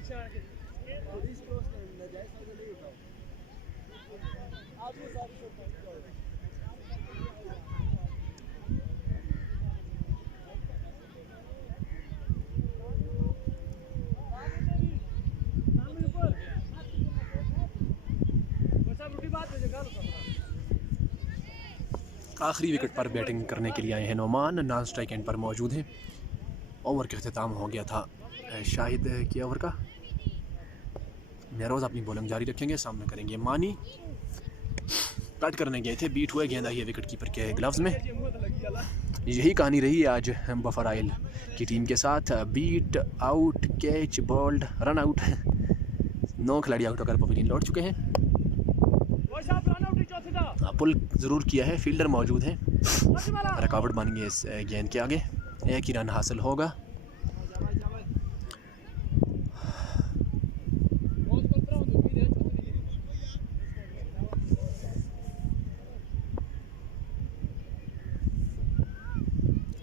पीछे आके आखिरी विकेट पर बैटिंग करने के लिए आए हैं नोमान, नॉन स्ट्राइक एंड पर मौजूद हैं। ओवर का अख्ताम हो गया था शाहिद के ओवर का। महरोज़ अपनी बॉलिंग जारी रखेंगे, सामने करेंगे मानी। कट करने गए थे, बीट हुए, गेंद आई है विकेट कीपर के ग्लव्स में। यही कहानी रही आज बफर आइल की टीम के साथ। Beat, out, catch, bowled, run out. 9 खिलाड़ी आउट होकर पवेलियन लौट चुके हैं। पुल ज़रूर किया है, फील्डर मौजूद हैं, रुकावट बन गई इस गेंद के आगे। एक ही रन हासिल होगा।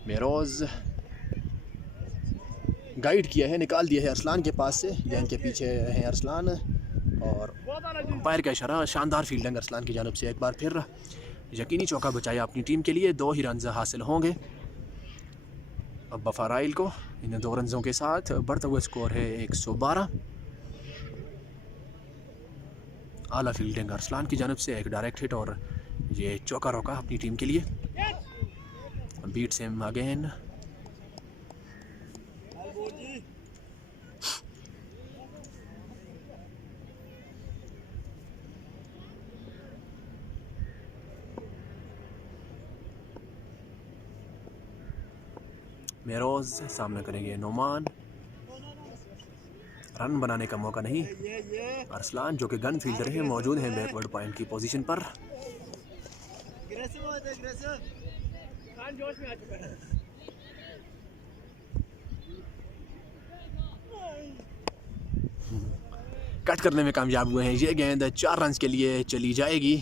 महरोज़ गाइड किया है, निकाल दिया है अरसलान के पास से। गेंद के पीछे है अरसलान और अंपायर का इशारा। शानदार फील्डिंग अरसलान की जानिब से। एक बार फिर यकीनी चौका बचाया अपनी टीम के लिए। 2 ही रन हासिल होंगे अब बफर आइल को। इन 2 रनों के साथ बढ़ता हुआ स्कोर है 112। आला फील्डिंग अरसलान की जानिब से, एक डायरेक्ट हिट और ये चौका रोका अपनी टीम के लिए। Beat same again. महरोज़ सामना करेंगे नोमान। रन बनाने का मौका नहीं। अरसलान जो कि गन फील्डर है मौजूद हैं बैकवर्ड पॉइंट की पोजीशन पर। कट करने में कामयाब हुए हैं। ये गेंद 4 रन के लिए चली जाएगी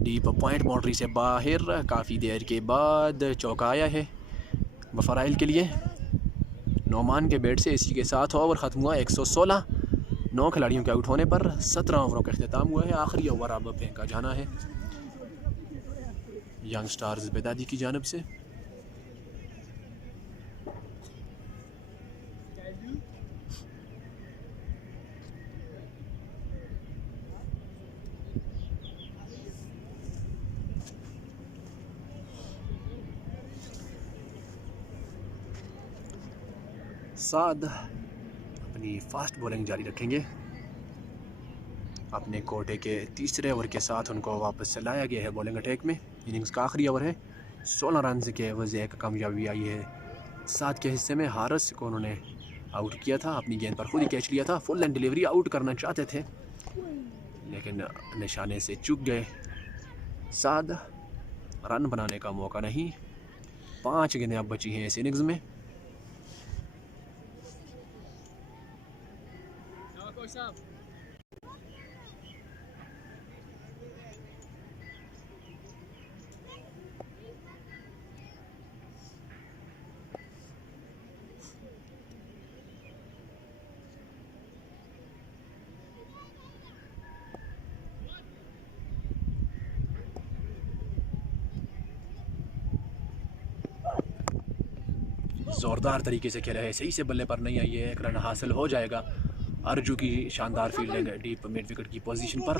डीप पॉइंट बाउंड्री से बाहर। काफ़ी देर के बाद चौका आया है बफर आइल के लिए। नोमान के बैट से इसी के साथ ओवर ख़त्म हुआ 116। 9 खिलाड़ियों के आउट होने पर 17 ओवरों का अख्ताम हुआ है। आखिरी ओवर अब फेंका जाना है यंग स्टार्स बेदादी की जानिब से। साद अपनी फास्ट बॉलिंग जारी रखेंगे। अपने कोटे के तीसरे ओवर के साथ उनको वापस से लाया गया है बॉलिंग अटैक में। इनिंग्स का आखिरी ओवर है। 16 रन के वजह एक कामयाबी आई है। 7 के हिस्से में हारिस को उन्होंने आउट किया था, अपनी गेंद पर खुद ही कैच लिया था। फुल एंड डिलीवरी आउट करना चाहते थे लेकिन निशाने से चूक गए। साद रन बनाने का मौका नहीं। 5 गेंदें अब बची हैं इस इनिंग्स में। ज़ोरदार तरीके से खेला है, सही से बल्ले पर नहीं आई है। 1 रन हासिल हो जाएगा। अर्जू की शानदार फील्डिंग डीप मिड विकेट की पोजीशन पर।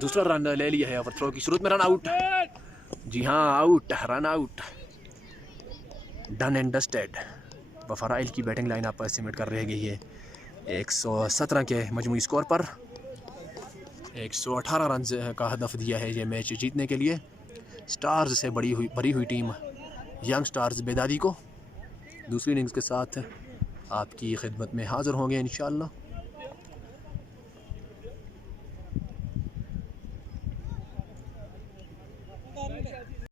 दूसरा रन ले लिया है ओवरथ्रो की शुरुआत में। रन आउट, जी हाँ out, run out, done and dusted. बफर आइल की बैटिंग लाइन आप सिमट कर रह गई है 117 के मजमूई स्कोर पर। 118 रन का हदफ दिया है ये मैच जीतने के लिए स्टार्स से भरी हुई टीम यंग स्टार्स बेदादी को। दूसरी इनिंग्स के साथ आपकी खिदमत में हाज़िर होंगे इंशाअल्लाह।